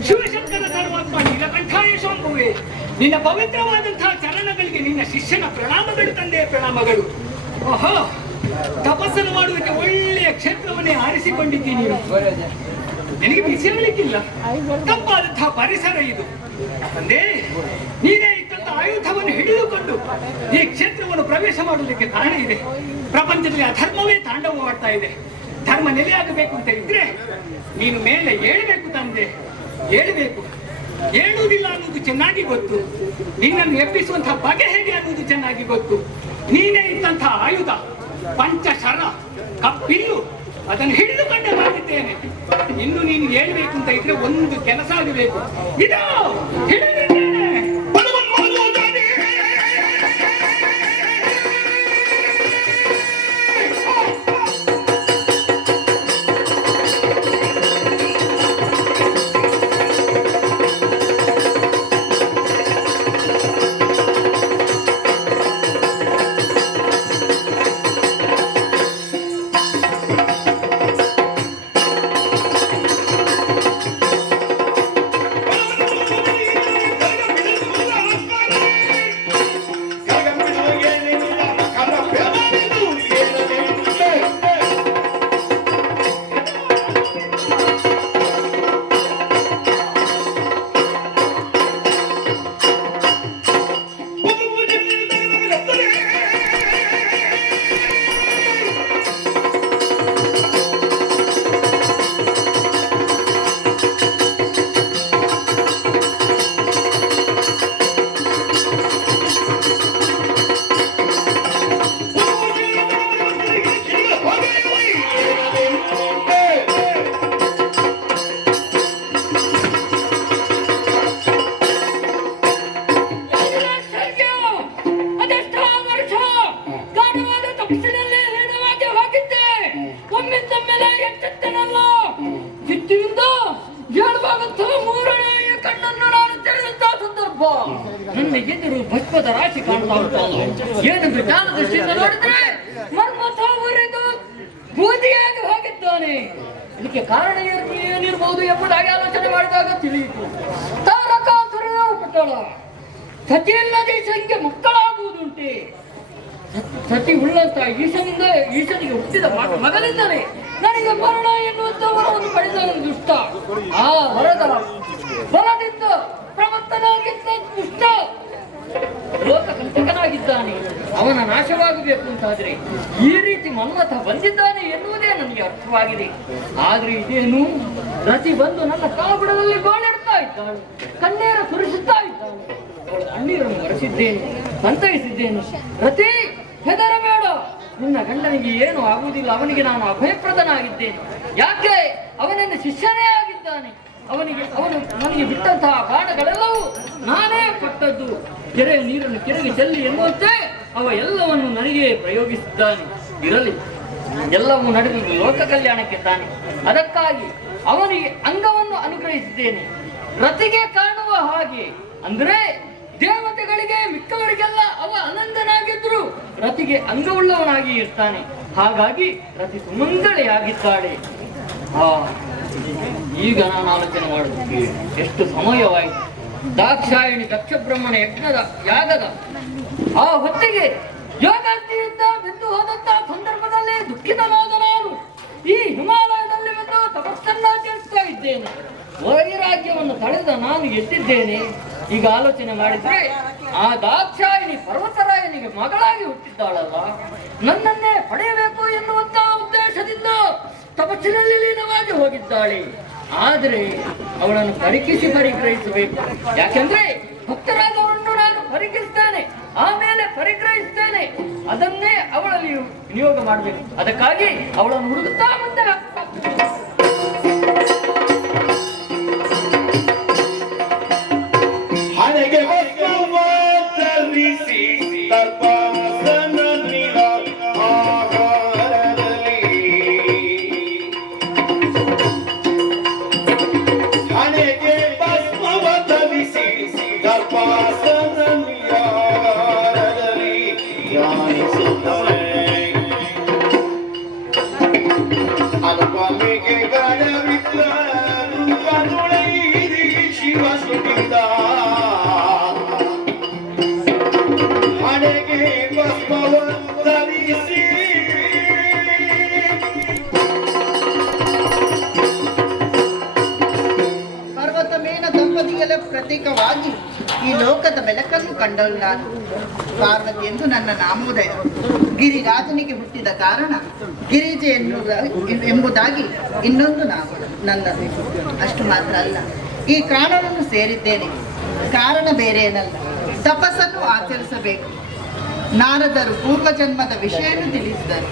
ಶಿವಶಂಕರ ಧರ್ಮಾತ್ಮ ನೀಲಕಂಠಾಯ ಶಂಭುವೆ, ನಿನ್ನ ಪವಿತ್ರವಾದಂತಹ ಚರಣಗಳಿಗೆ ನಿನ್ನ ಶಿಷ್ಯನ ಪ್ರಣಾಮಗಳು ತಂದೆಯ ಪ್ರಣಾಮಗಳು. ಓಹೋ, ತಪಸ್ಸನ್ನು ಮಾಡುವುದಕ್ಕೆ ಒಳ್ಳೆಯ ಕ್ಷೇತ್ರವನ್ನೇ ಆರಿಸಿಕೊಂಡಿದ್ದೀನಿ. ನಿನಗೆ ಬಿಸಿ ಆಗಲಿಕ್ಕಿಲ್ಲ, ತಂಪಾದಂತಹ ಪರಿಸರ ಇದು. ತಂದೆ, ನೀನೇ ಇಟ್ಟಂತ ಆಯುಧವನ್ನು ಹಿಡಿದುಕೊಂಡು ಈ ಕ್ಷೇತ್ರವನ್ನು ಪ್ರವೇಶ ಮಾಡುವುದಕ್ಕೆ ಕಾರಣ ಇದೆ. ಪ್ರಪಂಚದಲ್ಲಿ ಅಧರ್ಮವೇ ತಾಂಡವವಾಡ್ತಾ ಇದೆ. ಧರ್ಮ ನೆಲೆಯಾಗಬೇಕು ಅಂತ ಇದ್ರೆ ನೀನು ಮೇಲೆ ಏಳಬೇಕು ತಂದೆ, ಏಳಬೇಕು. ಏಳುವುದಿಲ್ಲ ಅನ್ನೋದು ಚೆನ್ನಾಗಿ ಗೊತ್ತು. ನಿನ್ನನ್ನು ಎಬ್ಬಿಸುವಂತಹ ಬಗೆ ಹೇಗೆ ಅನ್ನೋದು ಚೆನ್ನಾಗಿ ಗೊತ್ತು. ನೀನೇ ಇದ್ದಂತಹ ಆಯುಧ ಪಂಚಶರ ಕಪ್ಪಿಲ್ಲು ಅದನ್ನು ಹಿಡಿದುಕೊಂಡೇ ಬಂದಿದ್ದೇನೆ. ಇನ್ನು ನೀನು ಏಳಬೇಕು ಅಂತ ಇದ್ರೆ ಒಂದು ಕೆಲಸ ಆಗಬೇಕು. ಇದು ಹಿಡಿದಿದ್ದೇನೆ. ನನ್ನ ಎದುರು ಭಸ್ಮದ ರಾಶಿ ಕಾಣ್ತಾ ಉಂಟಲ್ಲ, ಏನೆಂದು ಜ್ಞಾನ ದೃಷ್ಟಿಯಿಂದ ನೋಡಿದ್ರೆ ಮನ್ಮಥ ಉರಿದು ಬೂದಿಯಾಗಿ ಹೋಗಿದ್ದಾನೆ. ಇದಕ್ಕೆ ಕಾರಣ ಏನಿರಬಹುದು ಎಂಬುದಾಗಿ ಆಲೋಚನೆ ಮಾಡಿದಾಗ ತಿಳಿಯಿತು. ತಾರಕಾಸುರನ ಪುಟ್ಟಳ ಸತಿ ಇಲ್ಲದೆ ಈಶನಿಗೆ ಮಕ್ಕಳಾಗುವುದುಂಟೆ. ಸತಿ ಉಳ್ಳಂತ ಈಶನಿಗೆ ಹುಟ್ಟಿದ ಮಗನಿಂದಲೇ ನನಗೆ ಮರಣ ಎನ್ನುವಂತ ವರವನ್ನು ಪಡೆದ ದುಷ್ಟ. ಆ ವರದ ಬಲದಿಂದ ಪ್ರಮತ್ತನಾಗಿದ್ದ ದುಷ್ಟ ಲೋಕಕಂಟಕನಾಗಿದ್ದಾನೆ. ಅವನ ನಾಶವಾಗಬೇಕು ಅಂತಾದ್ರೆ ಈ ರೀತಿ ಮನ್ಮಥ ಬಂದಿದ್ದಾನೆ ಎನ್ನುವುದೇ ನನಗೆ ಅರ್ಥವಾಗಿದೆ. ಆದ್ರೆ ಇದೇನು, ರತಿ ಬಂದು ನನ್ನ ಕಾಬುಡದಲ್ಲಿ ಗೋಳಿಡ್ತಾ ಇದ್ದಾಳೆ, ಕಣ್ಣೀರು ಸುರಿಸುತ್ತಾ ಇದ್ದಾಳೆ. ಅವಳ ಕಣ್ಣೀರನ್ನು ಬರೆಸಿದ್ದೇನೆ, ಸಂತೈಸಿದ್ದೇನೆ. ರತಿ, ಹೆದರಬೇಡ, ನಿನ್ನ ಗಂಡನಿಗೆ ಏನು ಆಗುವುದಿಲ್ಲ. ಅವನಿಗೆ ನಾನು ಅಭಯಪ್ರದನಾಗಿದ್ದೇನೆ. ಯಾಕೆ? ಅವನನ್ನು ಶಿಷ್ಯನೇ ಆಗಿದ್ದಾನೆ. ಅವನು ನನಗೆ ಬಿಟ್ಟಂತಹ ಬಾಣಗಳೆಲ್ಲವೂ ನಾನೇ ಕೊಟ್ಟದ್ದು. ಕೆರೆಯ ನೀರನ್ನು ಕೆರೆಗೆ ಚೆಲ್ಲಿ ಎನ್ನುವಂತೆ ಅವ ಎಲ್ಲವನ್ನು ನನಗೆ ಪ್ರಯೋಗಿಸಿದ್ದಾನೆ. ಇರಲಿ, ಎಲ್ಲವೂ ನಡೆದು ಲೋಕ ಕಲ್ಯಾಣಕ್ಕೆ ತಾನೆ. ಅದಕ್ಕಾಗಿ ಅವನಿಗೆ ಅಂಗವನ್ನು ಅನುಗ್ರಹಿಸಿದ್ದೇನೆ. ರತಿಗೆ ಕಾಣುವ ಹಾಗೆ, ಅಂದ್ರೆ ದೇವತೆಗಳಿಗೆ ಮಿಕ್ಕವರಿಗೆಲ್ಲ ಅವ ಅನಂತನಾಗಿದ್ರು ರತಿಗೆ ಅಂಗವುಳ್ಳವನಾಗಿ ಇರ್ತಾನೆ. ಹಾಗಾಗಿ ರತಿ ಸುಮಂಗಳೆಯಾಗಿದ್ದಾಳೆ. ಈಗ ನಾನು ಆಲೋಚನೆ ಮಾಡುತ್ತೇನೆ, ಎಷ್ಟು ಸಮಯವಾಯಿತು. ದಾಕ್ಷಾಯಣಿ ದಕ್ಷ ಬ್ರಹ್ಮಣ ಯಾಗದ ಆ ಹೊತ್ತಿಗೆ ಯೋಗಾಗ್ನಿಯಿಂದ ಬಿದ್ದು ಹೋದಂತಹ ಸಂದರ್ಭದಲ್ಲಿ ದುಃಖಿತನಾದ ನಾನು ಈ ಹಿಮಾಲಯದಲ್ಲಿ ಬಂದು ತಪಸ್ಸನ್ನಾಚರಿಸ್ತಾ ಇದ್ದೇನೆ. ವೈರಾಗ್ಯವನ್ನು ತಳೆದ ನಾನು ಎದ್ದಿದ್ದೇನೆ. ಈಗ ಆಲೋಚನೆ ಮಾಡಿದ್ರೆ ಆ ದಾಕ್ಷಾಯಿಣಿ ಪರ್ವತರಾಯನಿಗೆ ಮಗಳಾಗಿ ಹುಟ್ಟಿದ್ದಾಳಲ್ಲ, ನನ್ನನ್ನೇ ಪಡೆಯಬೇಕು ಎನ್ನುವಂತಹ ಉದ್ದೇಶದಿಂದ ತಪಸ್ಸಿನಲ್ಲಿ ಲೀನವಾಗಿ ಹೋಗಿದ್ದಾಳೆ. ಆದರೆ ಅವಳನ್ನು ಪರಿಗ್ರಹಿಸಬೇಕು. ಯಾಕೆಂದ್ರೆ ಭಕ್ತರಾದವರನ್ನು ನಾನು ಪರಿಗ್ರಹಿಸ್ತೇನೆ, ಆಮೇಲೆ ಪರಿಗ್ರಹಿಸ್ತೇನೆ. ಅದನ್ನೇ ಅವಳಲ್ಲಿ ವಿನಿಯೋಗ ಮಾಡಬೇಕು. ಅದಕ್ಕಾಗಿ ಅವಳನ್ನು ಹುಡುಕುತ್ತಾ ಮುಂದೆ ಹಣೆಗೆ ಧರಿಸಿ ತರ್ಪಣನ ಆಹಾರದಲ್ಲಿ, ಹಣೆಗೆ ಭಸ್ಮವ ಧರಿಸಿ ತರ್ಪಣನ ಆಹಾರದಲ್ಲಿ ಧ್ಯಾನಿಸುತ್ತವೆ. ಅಲ್ಪಮೆಗೆ ಗಣವಿದ್ದ ಕರುಣೈರಿ ಶಿವ ಸುಗಿದ್ದ, ಹಣೆಗೆ ಭಸ್ಮವ ಧರಿಸಿ ಪರ್ವತ ಮೇನ ದಂಪತಿಗಳ ಪ್ರತೀಕವಾಗಿ ಈ ಲೋಕದ ಬೆಳಕನ್ನು ಕಂಡಳು ನಾನು. ಪಾರ್ವತಿ ಎಂದು ನನ್ನ ನಾಮೋದಯ. ಗಿರಿರಾಜನಿಗೆ ಹುಟ್ಟಿದ ಕಾರಣ ಗಿರಿಜೆ ಎಂಬುದಾಗಿ ಇನ್ನೊಂದು ನಾಮ ನನ್ನದು. ಅಷ್ಟು ಮಾತ್ರ ಅಲ್ಲ, ಈ ಕಾರಣವನ್ನು ಸೇರಿದ್ದೇನೆ. ಕಾರಣ ಬೇರೆ ಏನಲ್ಲ, ತಪಸ್ಸನ್ನು ಆಚರಿಸಬೇಕು. ನಾರದರು ಪೂರ್ವಜನ್ಮದ ವಿಷಯವನ್ನು ತಿಳಿಸಿದರು.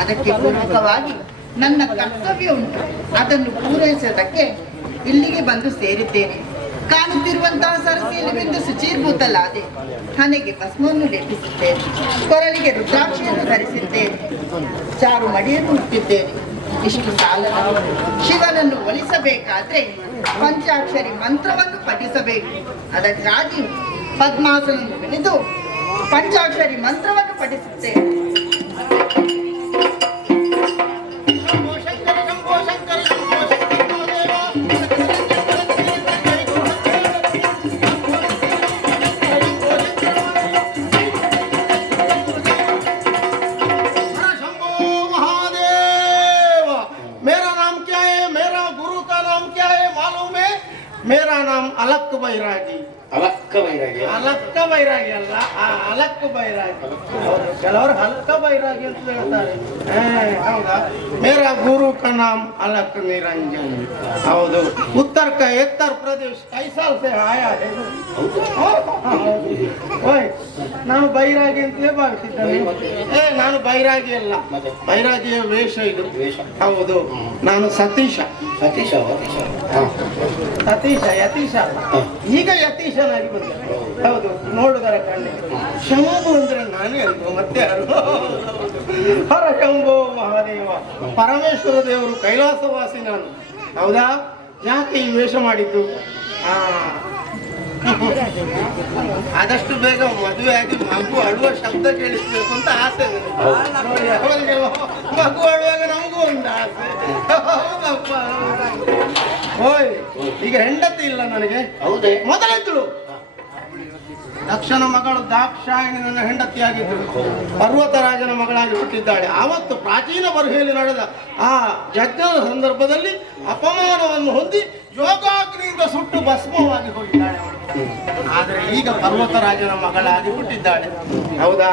ಅದಕ್ಕೆ ಪೂರ್ವಕವಾಗಿ ನನ್ನ ಕರ್ತವ್ಯ ಉಂಟು. ಅದನ್ನು ಪೂರೈಸೋದಕ್ಕೆ ಇಲ್ಲಿಗೆ ಬಂದು ಸೇರಿದ್ದೇನೆ. ಕಾಣುತ್ತಿರುವಂತಹ ಸರಸಿಯಲ್ಲಿ ಬಿಂದು ಶುಚೀರ್ಭೂತಲಾದೆ. ಹಣೆಗೆ ಭಸ್ಮವನ್ನು ಲೇಪಿಸಿದ್ದೇನೆ, ಕೊರಳಿಗೆ ರುದ್ರಾಕ್ಷಿಯನ್ನು ಧರಿಸಿದ್ದೇನೆ, ಚಾರು ಮಡಿಯನ್ನು ಹುಟ್ಟಿದ್ದೇನೆ. ಇಷ್ಟು ಸಾಲದು. ಶಿವನನ್ನು ಒಲಿಸಬೇಕಾದ್ರೆ ಪಂಚಾಕ್ಷರಿ ಮಂತ್ರವನ್ನು ಪಠಿಸಬೇಕು. ಅದಕ್ಕಾಗಿ ಪದ್ಮಾಸನವನ್ನು ಇಳಿದು ಪಂಚಾಕ್ಷರಿ ಮಂತ್ರವನ್ನು ಪಠಿಸುತ್ತೇನೆ. मेरा नाम अलक बैरागी. ಅಲಕ್ಕ ವೈರಾಗ್ಯ, ಅಲಕ್ಕ ಬೈರಾಗಿ ಅಲ್ಲ, ಅಲಕ್ಕ ಬೈರಾಗಿ. ಕೆಲವರು ಹಲಕ ಬೈರಾಗಿ ಅಂತ ಹೇಳ್ತಾರೆ. ಹೌದಾ? ಮೇರಾ ಗುರು का नाम अलक निरंजन. ಹೌದು. उत्तर प्रदेश कई साल से आया है. ಓಯ್, ನಾನು ಬೈರಾಗಿ ಅಂತಲೇ ಭಾವಿಸಿದ್ದೇನೆ. ನಾನು ಬೈರಾಗಿ ಅಲ್ಲ, ಬೈರಾಗಿಯ ವೇಷ ಇದು. ಹೌದು, ನಾನು ಸತೀಶ. ಸತೀಶ ಯತೀಶ ಈಗ ಯತೀಶನಾಗಿ ಬಂದೆ. ಹೌದು, ನೋಡುಗರ ಕಣ್ಣಿಗೆ ಶಂಭು ಅಂದ್ರೆ ನಾನೇ ಅಲ್ವ, ಮತ್ತೆ ಯಾರು? ಹರ ಶಂಭೋ ಮಹಾದೇವ, ಪರಮೇಶ್ವರ ದೇವರು ಕೈಲಾಸವಾಸಿ ನಾನು. ಹೌದಾ? ಯಾಕೆ ಈ ವೇಷ ಮಾಡಿದ್ದು? ಆದಷ್ಟು ಬೇಗ ಮದುವೆ ಆಗಿ ಮಗು ಅಳುವ ಶಬ್ದ ಕೇಳಿಸ್ಬೇಕು ಅಂತ ಆಸೆ ನನಗೆ. ನೋಡಿ, ಅವರಿಗೆ ಮಗು ಅಳುವಾಗ ನಮಗೂ ಒಂದು ಆಸೆ. ಹೌದಪ್ಪ. ಓಯ್, ಈಗ ಹೆಂಡತಿ ಇಲ್ಲ ನನಗೆ. ಹೌದೇ? ಮೊದಲೆದ್ದಳು ದಕ್ಷನ ಮಗಳು ದಾಕ್ಷಾಯಿಣಿ ನನ್ನ ಹೆಂಡತಿಯಾಗಿದ್ದಳು. ಪರ್ವತರಾಜನ ಮಗಳಾಗಿ ಹುಟ್ಟಿದ್ದಾಳೆ. ಆವತ್ತು ಪ್ರಾಚೀನ ಬರುಹೆಯಲ್ಲಿ ನಡೆದ ಆ ಯಜ್ಞದ ಸಂದರ್ಭದಲ್ಲಿ ಅಪಮಾನವನ್ನು ಹೊಂದಿ ಯೋಗಾಗ್ನಿಯಿಂದ ಸುಟ್ಟು ಭಸ್ಮವಾಗಿ ಹೋಗಿದ್ದಾಳೆ ಅವಳು. ಆದರೆ ಈಗ ಪರ್ವತರಾಜನ ಮಗಳಾಗಿ ಹುಟ್ಟಿದ್ದಾಳೆ. ಹೌದಾ?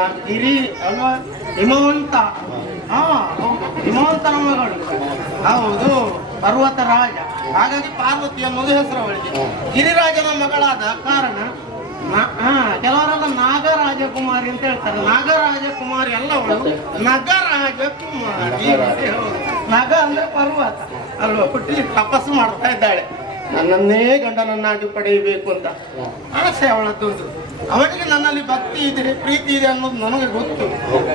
ಅಲ್ವಾ? ಹಿಮವಂತ. ಹಿಮವಂತನ ಮಗಳು. ಹೌದು, ಪರ್ವತರಾಜ. ಹಾಗಾಗಿ ಪಾರ್ವತಿ ಅನ್ನೋದು ಹೆಸರು ಅವಳಿಗೆ. ಗಿರಿರಾಜನ ಮಗಳಾದ ಕಾರಣ ಕೆಲವರೆಲ್ಲ ನಾಗರಾಜಕುಮಾರಿ ಅಂತ ಹೇಳ್ತಾರೆ. ನಾಗರಾಜಕುಮಾರಿ ಅಲ್ಲ, ಅವಳು ನಗರಾಜಕುಮಾರಿ. ನಗ ಅಂದ್ರೆ ಪರ್ವತ ಅಲ್ವಾ? ಹುಟ್ಟಿ ತಪಸ್ಸು ಮಾಡ್ತಾ ಇದ್ದಾಳೆ, ನನ್ನನ್ನೇ ಗಂಡನನ್ನಾಗಿ ಪಡೆಯಬೇಕು ಅಂತ ಆಸೆ ಅವಳದ್ದೊಂದು. ಅವಳಿಗೆ ನನ್ನಲ್ಲಿ ಭಕ್ತಿ ಇದೆ, ಪ್ರೀತಿ ಇದೆ ಅನ್ನೋದು ನನಗೆ ಗೊತ್ತು.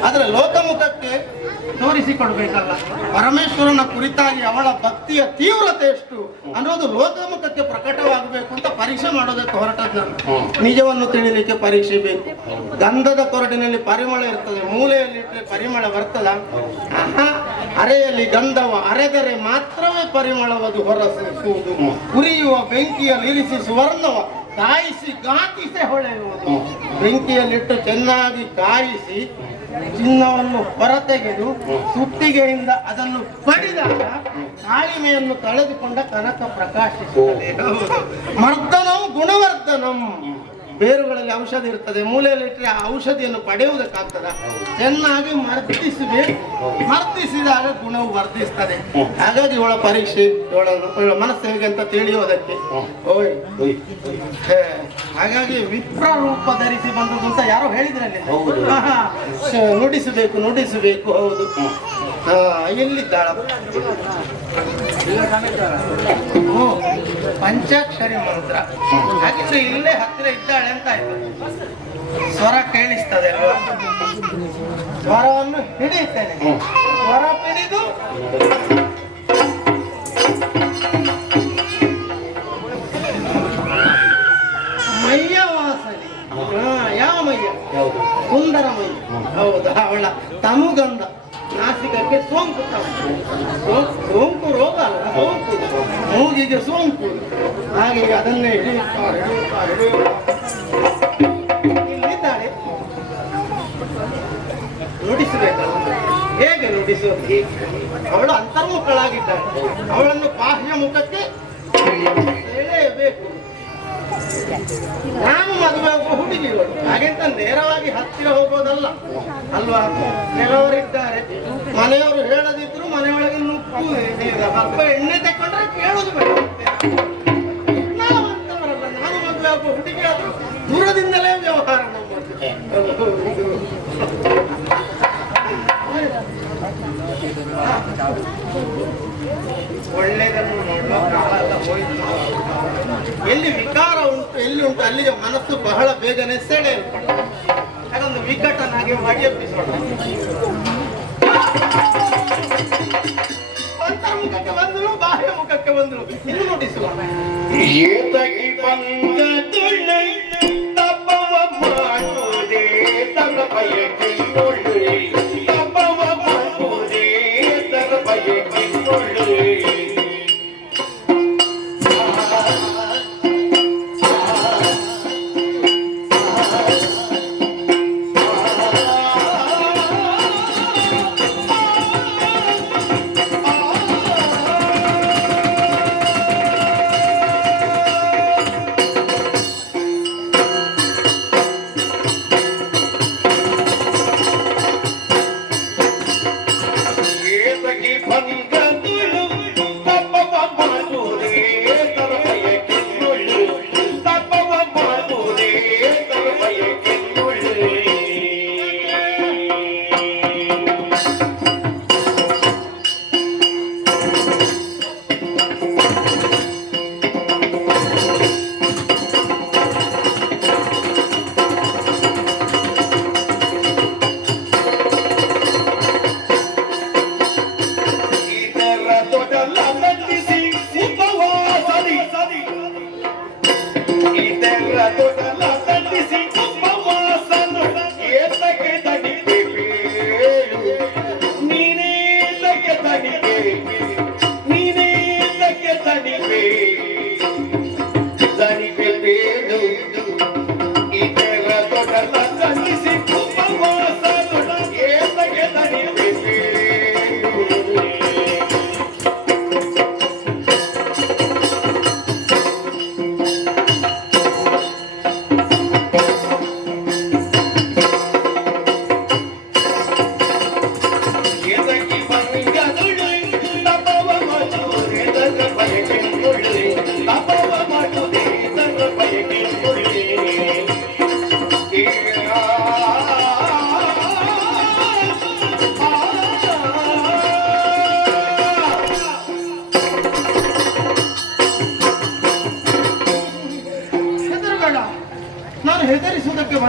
ಆದ್ರೆ ಲೋಕಮುಖಕ್ಕೆ ತೋರಿಸಿಕೊಡ್ಬೇಕಲ್ಲ. ಪರಮೇಶ್ವರನ ಕುರಿತಾಗಿ ಅವಳ ಭಕ್ತಿಯ ತೀವ್ರತೆ ಎಷ್ಟು ಅನ್ನೋದು ಲೋಕಮುಖಕ್ಕೆ ಪ್ರಕಟವಾಗಬೇಕು ಅಂತ ಪರೀಕ್ಷೆ ಮಾಡೋದಕ್ಕೆ ಹೊರಟದ್ದು ನಾನು. ನಿಜವನ್ನು ತಿಳಿಲಿಕ್ಕೆ ಪರೀಕ್ಷೆ ಬೇಕು. ಗಂಧದ ಕೊರಡಿನಲ್ಲಿ ಪರಿಮಳ ಇರ್ತದೆ, ಮೂಲೆಯಲ್ಲಿ ಇಟ್ಟರೆ ಪರಿಮಳ ಬರ್ತದ? ಅರೆಯಲ್ಲಿ ಗಂಧವ ಅರೆದರೆ ಮಾತ್ರವೇ ಪರಿಮಳವದು ಹೊರಸೂಸುವುದು. ಉರಿಯುವ ಬೆಂಕಿಯಲ್ಲಿ ಇರಿಸಿ ಸುವರ್ಣವ ಕಾಯಿಸಿ ಗಾತಿಸಿ ಹೊಳೆಯುವುದು. ಬೆಂಕಿಯಲ್ಲಿಟ್ಟು ಚೆನ್ನಾಗಿ ಕಾಯಿಸಿ ಚಿನ್ನವನ್ನು ಹೊರತೆಗೆದು ಸುತ್ತಿಗೆಯಿಂದ ಅದನ್ನು ಬಡಿದಾಗ ತಾಳಿಮೆಯನ್ನು ಕಳೆದುಕೊಂಡ ಕನಕ ಪ್ರಕಾಶಿಸುತ್ತದೆ. ಮರ್ದನಂ ಗುಣವರ್ಧನಂ. ಬೇರುಗಳಲ್ಲಿ ಔಷಧಿ ಇರ್ತದೆ, ಮೂಲೆಯಲ್ಲಿ ಇಟ್ಟರೆ ಆ ಔಷಧಿಯನ್ನು ಪಡೆಯುವುದಕ್ಕಾಗ್ತದ? ಚೆನ್ನಾಗಿ ಮರ್ದಿಸಿದಾಗ ಗುಣವು ವರ್ಧಿಸ್ತದೆ. ಹಾಗಾಗಿ ಇವಳ ಪರೀಕ್ಷೆ, ಇವಳ ಮನಸ್ಸು ಹೇಗೆ ಅಂತ ತಿಳಿಯೋದಕ್ಕೆ. ಹಾಗಾಗಿ ವಿಪ್ರ ರೂಪ ಧರಿಸಿ ಬಂದದ್ದು ಅಂತ ಯಾರೋ ಹೇಳಿದ್ರಲ್ಲಿ. ನುಡಿಸಬೇಕು. ಹೌದು, ಎಲ್ಲಿದ್ದಾಳ? ಪಂಚಾಕ್ಷರಿ ಮಂತ್ರ. ಹಾಗಿದ್ರೆ ಇಲ್ಲೇ ಹತ್ತಿರ ಇದ್ದಾಳೆ ಅಂತ ಆಯ್ತು. ಸ್ವರ ಕೇಳಿಸ್ತದೆ ಅಲ್ವಾ? ಸ್ವರವನ್ನು ಹಿಡಿಯುತ್ತೇನೆ. ಸ್ವರ ಹಿಡಿದು ಮಯ್ಯ ವಾಸನೆ. ಯಾವ ಮಯ್ಯ? ಸುಂದರ ಮಯ್ಯ. ಹೌದಾ? ಅವಳ ತನುಗಂಧ ನಾಸಿಕಕ್ಕೆ ಸೋಂಕು. ಸೋಂಕು ರೋಗ ಅಲ್ಲ, ಸೋಂಕು. ಮೂಗಿಗೆ ಸೋಂಕು. ಹಾಗೆ ಅದನ್ನೇ ಇಲ್ಲಿದ್ದಾಳೆ. ನುಡಿಸಬೇಕಲ್ಲ. ಹೇಗೆ ನುಡಿಸೋದು? ಅವಳು ಅಂತರ್ಮುಖಳಾಗಿದ್ದಾಳೆ. ಅವಳನ್ನು ಬಾಹ್ಯ ಮುಖಕ್ಕೆ ಎಳೆಯಬೇಕು. ನಾನು ಮದುವೆ ಆಗುವ ಹುಡುಗಿಗಳು ಹಾಗೆಂತ ನೇರವಾಗಿ ಹತ್ತಿರ ಹೋಗೋದಲ್ಲ ಅಲ್ವಾ? ಕೆಲವರಿದ್ದಾರೆ ಮನೆಯವರು ಹೇಳದಿದ್ರು ಮನೆಯೊಳಗೆ ನುಗ್ಗು ಸ್ವಲ್ಪ ಎಣ್ಣೆ ತಕೊಂಡ್ರೆ ಕೇಳೋದು ಬೇಡ. ನಾವಂತವರಲ್ಲ. ನಾನು ಮದುವೆ ಆಗುವ ಹುಡುಗಿ ಆದ್ರೂ ದೂರದಿಂದಲೇ ವ್ಯವಹಾರ ನಮ್ಮದು. ಒಳ್ಳೆಯದನ್ನು ನೋಡುವ ಕಾಲ ಎಲ್ಲ ಹೋಯಿತು. ಎಲ್ಲಿ ವಿಕಾರ ಉಂಟು, ಎಲ್ಲಿ ಉಂಟು ಅಲ್ಲಿಗೆ ಮನಸ್ಸು ಬಹಳ ಬೇಗನೆ ಸೆಳೆಯಲ್ಪಡುತ್ತೆ. ಹಾಗೊಂದು ವಿಕಟನಾಗಿ ಮಾಡಿ ಎಬ್ಬಿಸೋಣ. ಅಂತರ್ಮುಖಕ್ಕೆ ಬಂದಳು, ಬಾಹ್ಯ ಮುಖಕ್ಕೆ ಬಂದಳು. ಇನ್ನು ನೋಡಿಸುವ ಏತಗಿ ಬಂದದುಳ್ಳು ತಪ್ಪವ ಮಾಡುವುದೇ ತನ್ನ ಬಯಕೆಯುಳ್ಳು. ತಪ್ಪವ ಮಾಡುವುದೇ ತನ್ನ ಬಯಕೆಯುಳ್ಳು.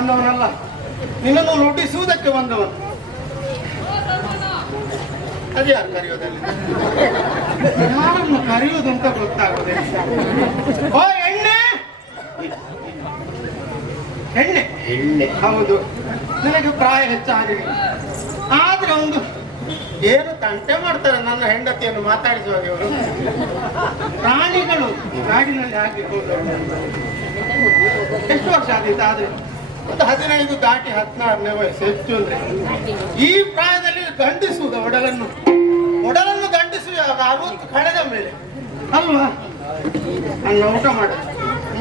ಬಂದವನಲ್ಲ, ನಿನ್ನನ್ನು ಲೊಟ್ಟಿಸುವುದಕ್ಕೆ ಬಂದವನು. ಅದು ಯಾರು ಕರೆಯೋದಲ್ಲಿ? ಯಾರನ್ನು ಕರೆಯುವುದು ಅಂತ ಗೊತ್ತಾಗುದೇ. ಓ ಎಣ್ಣೆ, ಎಣ್ಣೆ ಎಣ್ಣೆ. ಹೌದು, ನಿನಗೆ ಪ್ರಾಯ ಹೆಚ್ಚಾಗಿದೆ. ಆದ್ರೆ ಒಂದು ಏನು ತಂಟೆ ಮಾಡ್ತಾರೆ ನನ್ನ ಹೆಂಡತಿಯನ್ನು ಮಾತಾಡಿಸುವಾಗ ಇವರು. ಪ್ರಾಣಿಗಳು ಕಾಡಿನಲ್ಲಿ ಹಾಕಿಕೊಂಡು ಎಷ್ಟು ವರ್ಷ ಆದೀತು? ಆದ್ರೆ ಒಂದು 15 ದಾಟಿ 16ನೇ ವಯಸ್ಸು ಹೆಚ್ಚು ಅಂದ್ರೆ. ಈ ಪ್ರಾಯದಲ್ಲಿ ದಂಡಿಸುವುದು ಒಡಲನ್ನು ದಂಡಿಸುವ 60 ಕಳೆದ ಮೇಲೆ ಅಲ್ವಾ? ಅನ್ನ ಊಟ ಮಾಡೋದು,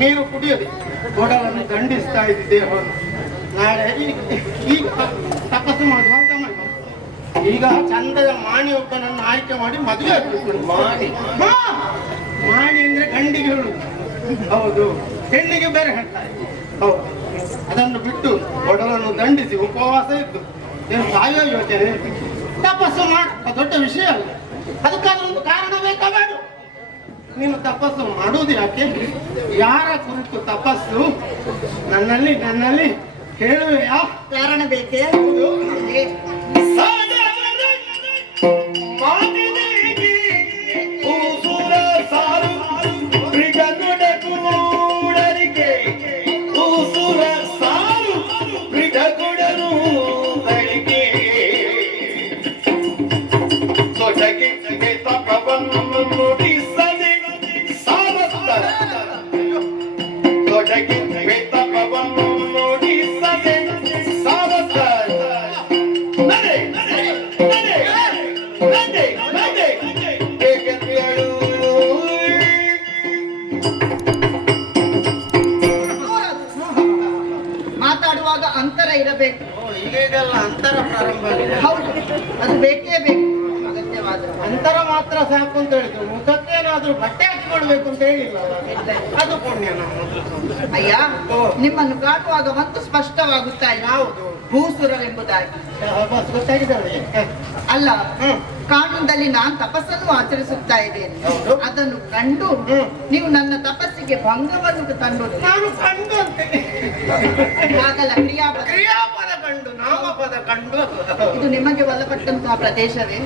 ನೀರು ಕುಡಿಯೋದು, ಒಡಲನ್ನು ದಂಡಿಸ್ತಾ ಇದ್ದ ದೇಹವನ್ನು. ನಾಳೆ ಈಗ ತಪಸ್ಸು ಮಾಡುವ ಅಂತ ಮಾಡಿ, ಈಗ ಚಂದದ ಮಾಣಿ ಒಬ್ಬನನ್ನು ಆಯ್ಕೆ ಮಾಡಿ ಮದುವೆ ಆಗ್ಬೇಕು. ಮಾಣಿ ಅಂದ್ರೆ ಗಂಡಿಗೆ ಹೇಳುದು. ಹೌದು, ಹೆಣ್ಣಿಗೆ ಬೇರೆ ಹೇಳ್ತಾರೆ. ಹೌದು, ಅದನ್ನು ಬಿಟ್ಟು ಒಡಲನ್ನು ದಂಡಿಸಿ ಉಪವಾಸ ಇದ್ದು ಏನು ಸಾಯೋ ಯೋಚನೆ, ತಪಸ್ಸು ಮಾಡ ದೊಡ್ಡ ವಿಷಯ ಅಲ್ಲ. ಅದಕ್ಕಾದ್ರೂ ಒಂದು ಕಾರಣ ಬೇಕಾ ಬೇಡ? ನೀನು ತಪಸ್ಸು ಮಾಡುವುದು ಯಾಕೆ? ಯಾರ ಕುರಿತು ತಪಸ್ಸು? ನನ್ನಲ್ಲಿ ಹೇಳುವೆಯಾ? ಕಾರಣ ಬೇಕೇ? ಮಾತಾಡುವಾಗ ಅಂತರ ಇರಬೇಕು. ಈಗೆಲ್ಲ ಅಂತರ ಪ್ರಾರಂಭ ಆಗಿದೆ. ಹೌದು, ಅದು ಬೇಕೇ ಬೇಕು. ಅಗತ್ಯವಾದ ಅಂತರ ಮಾತ್ರ ಸಾಕು ಅಂತ ಹೇಳಿದ್ರು, ಮುಖಕ್ಕೇನಾದ್ರೂ ಬಟ್ಟೆ ಹಾಕಿಕೊಳ್ಬೇಕು ಅಂತ ಹೇಳಿಲ್ಲ. ಅದು ಪುಣ್ಯ ನಮ್ಮ. ಅಯ್ಯ, ನಿಮ್ಮನ್ನು ಕಾಣುವಾಗ ಮತ್ತು ಸ್ಪಷ್ಟವಾಗುತ್ತಾ ಇಲ್ಲ. ಯಾವುದು? ಭೂಸುರವೆಂಬುದಾಗಿ. ಗೊತ್ತಾಗಿದೆ ಅವರಿಗೆ. ಅಲ್ಲ, ಕಾನೂನದಲ್ಲಿ ನಾನು ತಪಸ್ಸನ್ನು ಆಚರಿಸುತ್ತಾ ಇದ್ದೇನೆ. ಹೌದು. ಅದನ್ನು ಕಂಡು ನೀವು ನನ್ನ ತಪಸ್ಸಿಗೆ ಭಂಗವನ್ನು ತಂದೊಡ್ಡಿ. ನಾನು ಕಂಡು ಅಂತೇನೆ. ಆಗಲ್ಲ, ಕ್ರಿಯಾಪದ ಕಂಡು, ನಾಮಪದ ಕಂಡು. ಇದು ನಿಮಗೆ ಒಳಪಟ್ಟಂತಹ ಪ್ರದೇಶವೇ?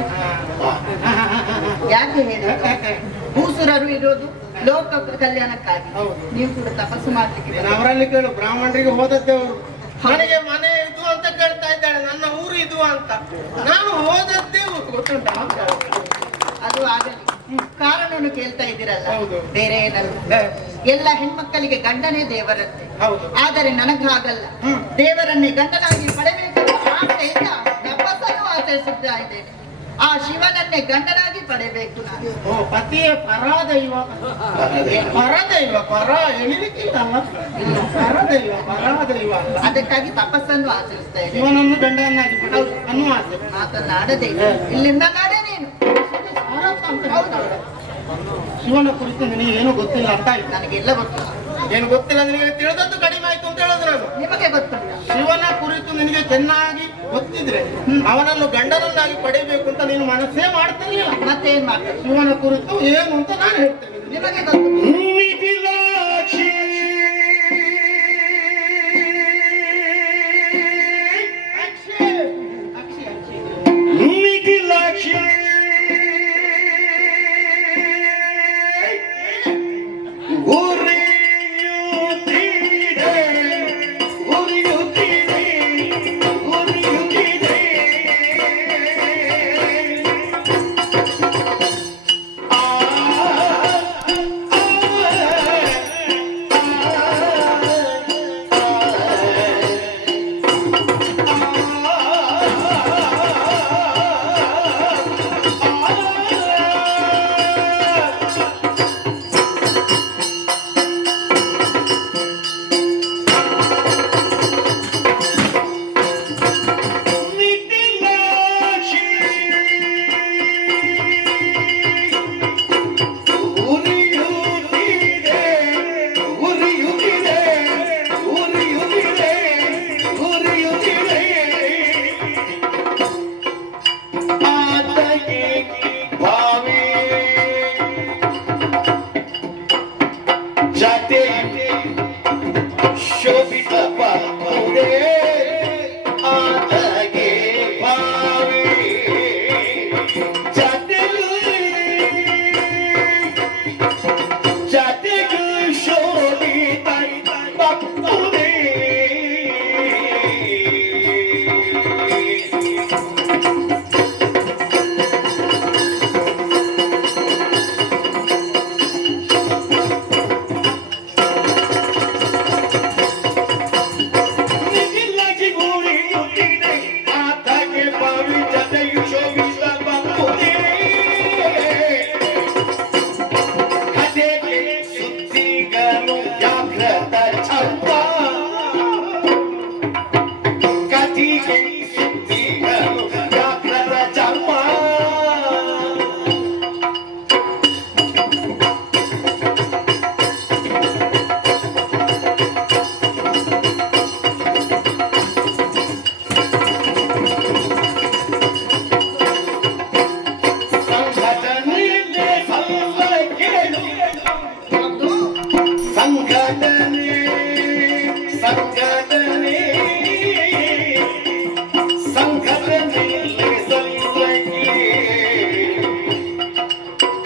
ಯಾಕೆ ಹೇಳಿ, ಭೂಸುರರು ಇರೋದು ಲೋಕ ಕಲ್ಯಾಣಕ್ಕಾಗಿ. ಹೌದು. ನೀವು ಕೂಡ ತಪಸ್ಸು ಮಾಡ್ಲಿಕ್ಕೆ ಅವರಲ್ಲಿ ಕೇಳು, ಬ್ರಾಹ್ಮಣರಿಗೆ ಹೋದದ್ದೇ ಅವರು. ನನಗೆ ಮನೆ ಇದು ಅಂತ ಕೇಳ್ತಾ ಇದ್ದಾಳೆ, ನನ್ನ ಊರು ಇದು ಅಂತ. ನಾನು ಹೋದದ್ದೇ ಊರು, ಗೊತ್ತುಂಟ? ಅದು ಆಗಲಿ. ಕಾರಣವನ್ನು ಕೇಳ್ತಾ ಇದ್ದೀರಲ್ಲ, ಹೌದು. ಬೇರೆ ಏನಲ್ಲ. ಎಲ್ಲ ಹೆಣ್ಮಕ್ಕಳಿಗೆ ಗಂಡನೇ ದೇವರಂತೆ. ಹೌದು. ಆದರೆ ನನಗಾಗಲ್ಲ. ದೇವರನ್ನೇ ಗಂಡನಾಗಿ ಪಡೆಬೇಕೆಂಬ ಆಸೆಯಿಂದ ತಪಸ್ಸನ್ನು ಆಚರಿಸುತ್ತಾ ಇದ್ದೇನೆ. ಆ ಶಿವನನ್ನೇ ಗಂಡನಾಗಿ ಪಡೆಬೇಕು ನಾನು. ಓ, ಪತಿಯೇ ಪರದೈವ. ಪರದೈವ, ಪರ ಎಳಿಲಿಕ್ಕಿಲ್ಲ. ಪರದೈವ. ಅದಕ್ಕಾಗಿ ತಪಸ್ಸನ್ನು ಆಚರಿಸ್ತಾ ಇದ್ದೇನೆ. ಶಿವನನ್ನು ಗಂಡನಾಗಿ ಪಡೆಯುವುದು ಅನ್ನುವ ಆಸೆ. ಮಾತನಾಡದೆ ಇಲ್ಲಿಂದ ನಾಡೆ ನೀನು. ಹೌದು, ಶಿವನ ಕುರಿತು ನಿನಗೆ ಏನು ಗೊತ್ತಿಲ್ಲ ಅಂತ ಆಯ್ತು. ನನಗೆಲ್ಲ ಗೊತ್ತು. ಏನು ಗೊತ್ತಿಲ್ಲ, ನಿನಗೆ ತಿಳಿದದ್ದು ಕಡಿಮೆ ಆಯ್ತು ಅಂತ ಹೇಳೋದು ನಾನು. ನಿಮಗೆ ಗೊತ್ತುಂಟ. ಶಿವನ ಕುರಿತು ನಿನಗೆ ಚೆನ್ನಾಗಿ ಗೊತ್ತಿದ್ರೆ ಅವನನ್ನು ಗಂಡನನ್ನಾಗಿ ಪಡೆಯಬೇಕು ಅಂತ ನೀನು ಮನಸ್ಸೇ ಮಾಡ್ತಿರ್ಲಿಲ್ಲ. ಮತ್ತೇನ್ ಮಾಡ್ತಾರೆ? ಶಿವನ ಕುರಿತು ಏನು ಅಂತ ನಾನು ಹೇಳ್ತೇನೆ. ನಿಮಗೆ ಗೊತ್ತು. Shobita pa,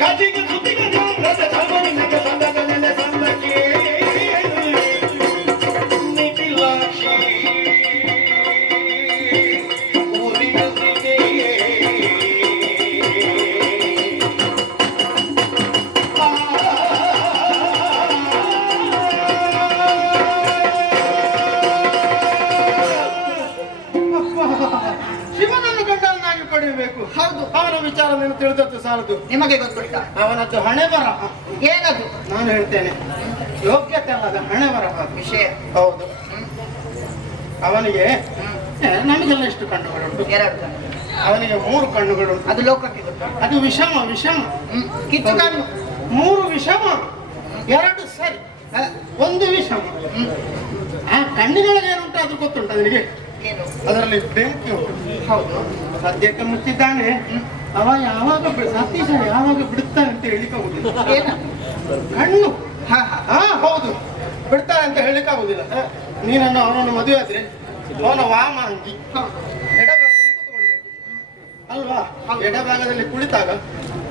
ಕದಿಗ ಸುತ್ತಿಗ ರಸ ಧರ್ಮನಿಂದ ಸಂದದ ನೆನೆ ಸಂದಕ್ಕೆ ನಿತಿಲಾಕ್ಷಿ ಊರಿನದಿಗೆ ಶಿವನನ್ನು ಗಂಡನಾಗಿ ಪಡೆಯಬೇಕು. ಹೌದು. ಅವನ ವಿಚಾರ ನೀನು ತಿಳಿದದ್ದು ಸಾಲದು. ನಿಮಗೆ ಗೊತ್ತುಂಟಾ ಅವನದ್ದು ಹಣೆ ಬರಹ. ಏನದು ನಾನು ಹೇಳ್ತೇನೆ, ಯೋಗ್ಯತೆ ಅಲ್ಲದ ಹಣೆ ಬರಹ ವಿಷಯ? ಹೌದು. ಅವನಿಗೆ ನಮಗೆಲ್ಲ ಎಷ್ಟು ಕಣ್ಣುಗಳುಂಟು? 2 ಕಣ್ಣು. ಅವನಿಗೆ 3 ಕಣ್ಣುಗಳುಂಟು. ಅದು ಲೋಕಕ್ಕೆ ಗೊತ್ತು. ಅದು ವಿಷಮ ವಿಷಮ. ಕಿಚ್ಚು ಕಣ್ಣು. 3 ವಿಷಮ, 2 ಸರಿ, ಹ, 1 ವಿಷಮ. ಆ ಕಣ್ಣಿನೊಳಗೆ ಏನುಂಟು ಅದು ಗೊತ್ತುಂಟು ಅವನಿಗೆ. ಏನು? ಅದರಲ್ಲಿ ಬೆಂಕಿ ಉಂಟು. ಹೌದು. ಸದ್ಯಕ್ಕೆ ಮುಚ್ಚಿದ್ದಾನೆ. ಅವ ಯಾವಾಗ ಸತೀಶ ಯಾವಾಗ ಬಿಡುತ್ತಾನೆ ಅಂತ ಹೇಳಿಕ್ಕಾಗುದಿಲ್ಲ. ಏನ? ಕಣ್ಣು. ಹ, ಹ. ಹಾ ಹೌದು, ಬಿಡ್ತಾನೆ ಅಂತ ಹೇಳಿಕ್ಕಾಗುದಿಲ್ಲ. ನೀನನ್ನು ಅವನನ್ನು ಮದುವೆ ಆದ್ರೆ ಅವನ ವಾಮಾಂಗಿ ಎಡಭಾಗದಲ್ಲಿ ಕೂತ್ಕೊಳ್ಬೇಕು ಅಲ್ವಾ? ಎಡಭಾಗದಲ್ಲಿ ಕುಳಿತಾಗ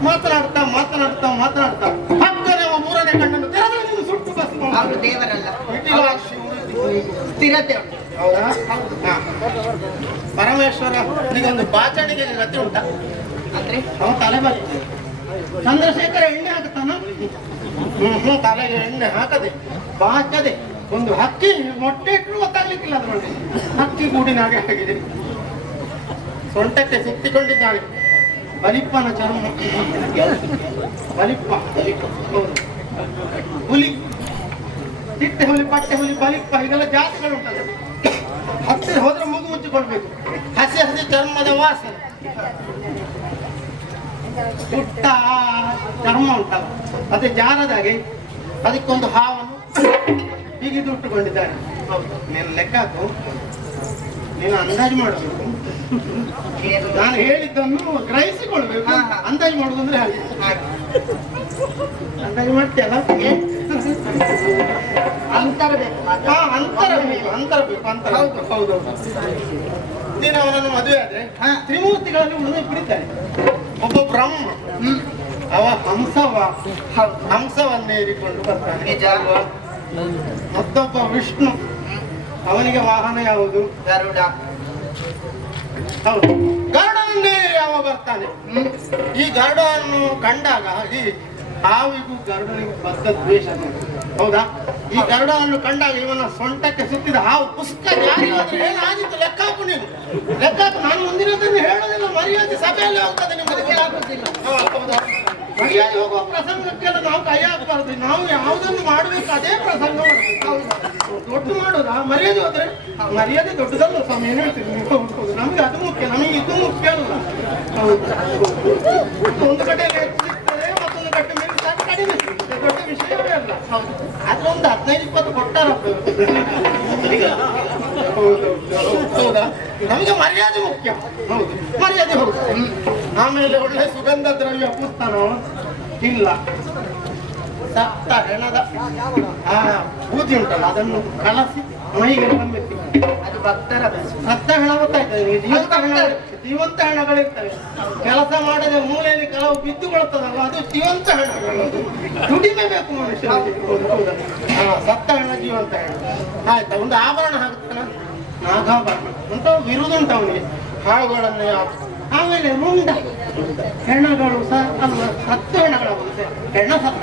ಮಾತನಾಡ್ತಾ ಮಾತನಾಡ್ತಾ ಮಾತನಾಡ್ತಾ ಹಕ್ಕನೆ 3ನೇ ಕಣ್ಣನ್ನು ತೆರೆದ್ರೆ ನೀನು ಸುಟ್ಟು ಭಸ್ಮ. ಅವರು ದೇವರಲ್ಲ, ಮಿಥಿಲಾಕ್ಷಿ ಸ್ಥಿರತೆ ಉಂಟು. ಹೌದಾ? ಹಾ. ಪರಮೇಶ್ವರ ನಿಗೊಂದು ಬಾಚಣಿಗೆ ಗತಿ ಉಂಟ ಅಂದ್ರೆ ಅವನ ತಲೆ ಬರಿ ಚಂದ್ರಶೇಖರ ಎಣ್ಣೆ ಹಾಕುತ್ತಾನ. ತಲೆಗೆ ಎಣ್ಣೆ ಹಾಕದೆ ಬಾಚದೆ ಒಂದು ಹಕ್ಕಿ ಮೊಟ್ಟೆ ಇಟ್ಟರು ಗೊತ್ತಾಗ್ಲಿಕ್ಕಿಲ್ಲ ಅದ್ರಲ್ಲಿ. ಹಕ್ಕಿ ಗೂಡಿನಾಗೆ ಆಗಿದೆ. ಸೊಂಟಕ್ಕೆ ಸುತ್ತಿಕೊಂಡಿದ್ದಾಳೆ ಬಲಿಪ್ಪನ ಚರ್ಮ. ಬಲಿಪ್ಪ ಹೌದು. ಹುಲಿ, ಚಿಟ್ಟೆ ಹುಲಿ, ಪಟ್ಟೆ ಹುಲಿ, ಬಲಿಪ್ಪ, ಇದೆಲ್ಲ ಜಾತಿಗಳುಂಟಲ್ಲ. ಹತ್ತಿರ ಹೋದ್ರೆ ಮೂಗು ಮುಚ್ಚಿಕೊಳ್ಬೇಕು. ಹಸಿ ಹಸಿ ಚರ್ಮದ ವಾಸನೆ. ಪುಟ್ಟ ಚರ್ಮ ಉಂಟಲ್ಲ, ಅದೇ ಜಾರದಾಗೆ ಅದಕ್ಕೊಂದು ಹಾವನ್ನು ಹೀಗಿದ್ದು ಉಟ್ಟುಕೊಂಡಿದ್ದಾನೆ. ನೀನು ಲೆಕ್ಕ ಹಾಕು, ನೀನು ಅಂದಾಜು ಮಾಡಬೇಕು. ನಾನು ಹೇಳಿದ್ದನ್ನು ಗ್ರಹಿಸಿಕೊಳ್ಬೇಕು. ಹಾ, ಹಾ. ಅಂದಾಜು ಮಾಡುದು ಅಂದ್ರೆ ಹಾಗೆ. ಅಂದಾಜು ಮಾಡ್ತೀಯಲ್ಲ? ಅಂತರ ಬೇಕು ಮಾತ್ರ. ಹಾ, ಅಂತರ ಬೇಕು, ಅಂತರ ಬೇಕು, ಅಂತರ. ಹೌದು ಹೌದು. ನೀನು ಅವನನ್ನು ಮದುವೆ ಆದ್ರೆ ತ್ರಿಮೂರ್ತಿಗಳಲ್ಲಿ ಉಳಿದು ಬಿಡಿದ್ದಾನೆ. ಒಬ್ಬ ಬ್ರಹ್ಮ, ಅವ ಹಂಸವ, ಹಂಸವನ್ನೇರಿಕೊಂಡು ಬರ್ತಾನೆ. ನಿಜ ಅಲ್ವಾ? ಮತ್ತೊಬ್ಬ ವಿಷ್ಣು, ಅವನಿಗೆ ವಾಹನ ಯಾವುದು? ಗರುಡ. ಹೌದು, ಗರುಡನನ್ನೇ ಯಾವ ಬರ್ತಾನೆ. ಈ ಗರುಡನ್ನು ಕಂಡಾಗ ಈ ಹಾವಿಗೂ ಗರುಡನಿಗೂ ಬದ್ಧ ದ್ವೇಷ. ಹೌದಾ? ಈ ಗರುಡವನ್ನು ಕಂಡಾಗ ಇವನ ಸೊಂಟಕ್ಕೆ ಸುತ್ತಿದ ಹಾವು ಪುಸ್ತಕ ಜಾರಿಯಾದ್ರೆ ಏನಾದಿತ್ತು ಲೆಕ್ಕ ಹಾಕು ನೀನು. ಲೆಕ್ಕ ಹಾಕು. ನಾನು ಮುಂದಿನದನ್ನು ಹೇಳೋದಿಲ್ಲ, ಮರ್ಯಾದೆ ಸಭೆಯಲ್ಲಿ ಹೋಗ್ತದೆ ನಿಮಗೆ. ಹೌದಾ? ಮರ್ಯಾದೆ ಹೋಗುವ ಪ್ರಸಂಗಕ್ಕೆಲ್ಲ ನಾವು ಕೈ ಹಾಕಬಾರ್ದು. ನಾವು ಯಾವುದನ್ನು ಮಾಡಬೇಕು ಅದೇ ಪ್ರಸಂಗ ಮಾಡಬೇಕು. ದೊಡ್ಡ ಮಾಡೋದಾ? ಮರ್ಯಾದೆ ಹೋದ್ರೆ ಮರ್ಯಾದೆ ದೊಡ್ಡದಲ್ಲ ಸ್ವಾಮಿ. ಏನು ಹೇಳ್ತೀವಿ ನೀವು? ಹೌದು, ನಮ್ಗೆ ಅದು ಮುಖ್ಯ, ನಮಗೆ ಇದು ಮುಖ್ಯ ಅಲ್ಲ. ಹೌದು, ಒಂದು ಕಡೆಯಲ್ಲಿ ಹೆಚ್ಚು ಸಿಗ್ತದೆ, ಮತ್ತೊಂದು ಕಡೆ ಮೇಲೆ ಸಾಕು ಕಡಿಮೆ ಸಿಗ್ತದೆ. ದೊಡ್ಡ ವಿಷಯವೇ ಅಲ್ಲ. ಹೌದು, ಆದ್ರೆ ಒಂದು 15-20 ಕೊಟ್ಟಾರ. ಹೌದಾ? ನಮಗೆ ಮರ್ಯಾದೆ ಮುಖ್ಯ. ಹೌದು, ಮರ್ಯಾದೆ ಹೌದು. ಆಮೇಲೆ ಒಳ್ಳೆ ಸುಗಂಧ ದ್ರವ್ಯ ಪೂಸ್ತಾನೋ ಇಲ್ಲ. ಸತ್ತ ಹೆಣದ ಬೂದಿ ಉಂಟಲ್ಲ, ಅದನ್ನು ಕಲಸಿ ಮೈಗೆ ನಂಬಿಸಿ. ಅದು ಭಕ್ತರ ಸತ್ತ ಹೆಣ ಗೊತ್ತಾಯ್ತದೆ ನಿಮಗೆ? ಜೀವಂತ ಹೆಣಗಳಿರ್ತವೆ. ಕೆಲಸ ಮಾಡದೆ ಮೂಲೆಯಲ್ಲಿ ಕೆಲವು ಬಿದ್ದುಕೊಳ್ತದಲ್ಲ, ಅದು ಜೀವಂತ ಹೆಣಗಳು. ದುಡಿಮೆ ಬೇಕು ಮನುಷ್ಯನಿಗೆ. ಸತ್ತ ಹೆಣ, ಜೀವಂತ ಹೆಣ. ಆಯ್ತಾ? ಒಂದು ಆಭರಣ ಹಾಕ್ತಾನ, ನಾಗಾಭರಣ ಅಂತ ವಿರುದುಂಟು ಅವನಿಗೆ. ಹಾವುಗಳನ್ನೇ ಆಮೇಲೆ ರುಂಡ ಹೆಣಗಳು ಅಲ್ವಾ? ಸತ್ತು ಹೆಣಗಳ ಹೆಣ ಸತ್ತ.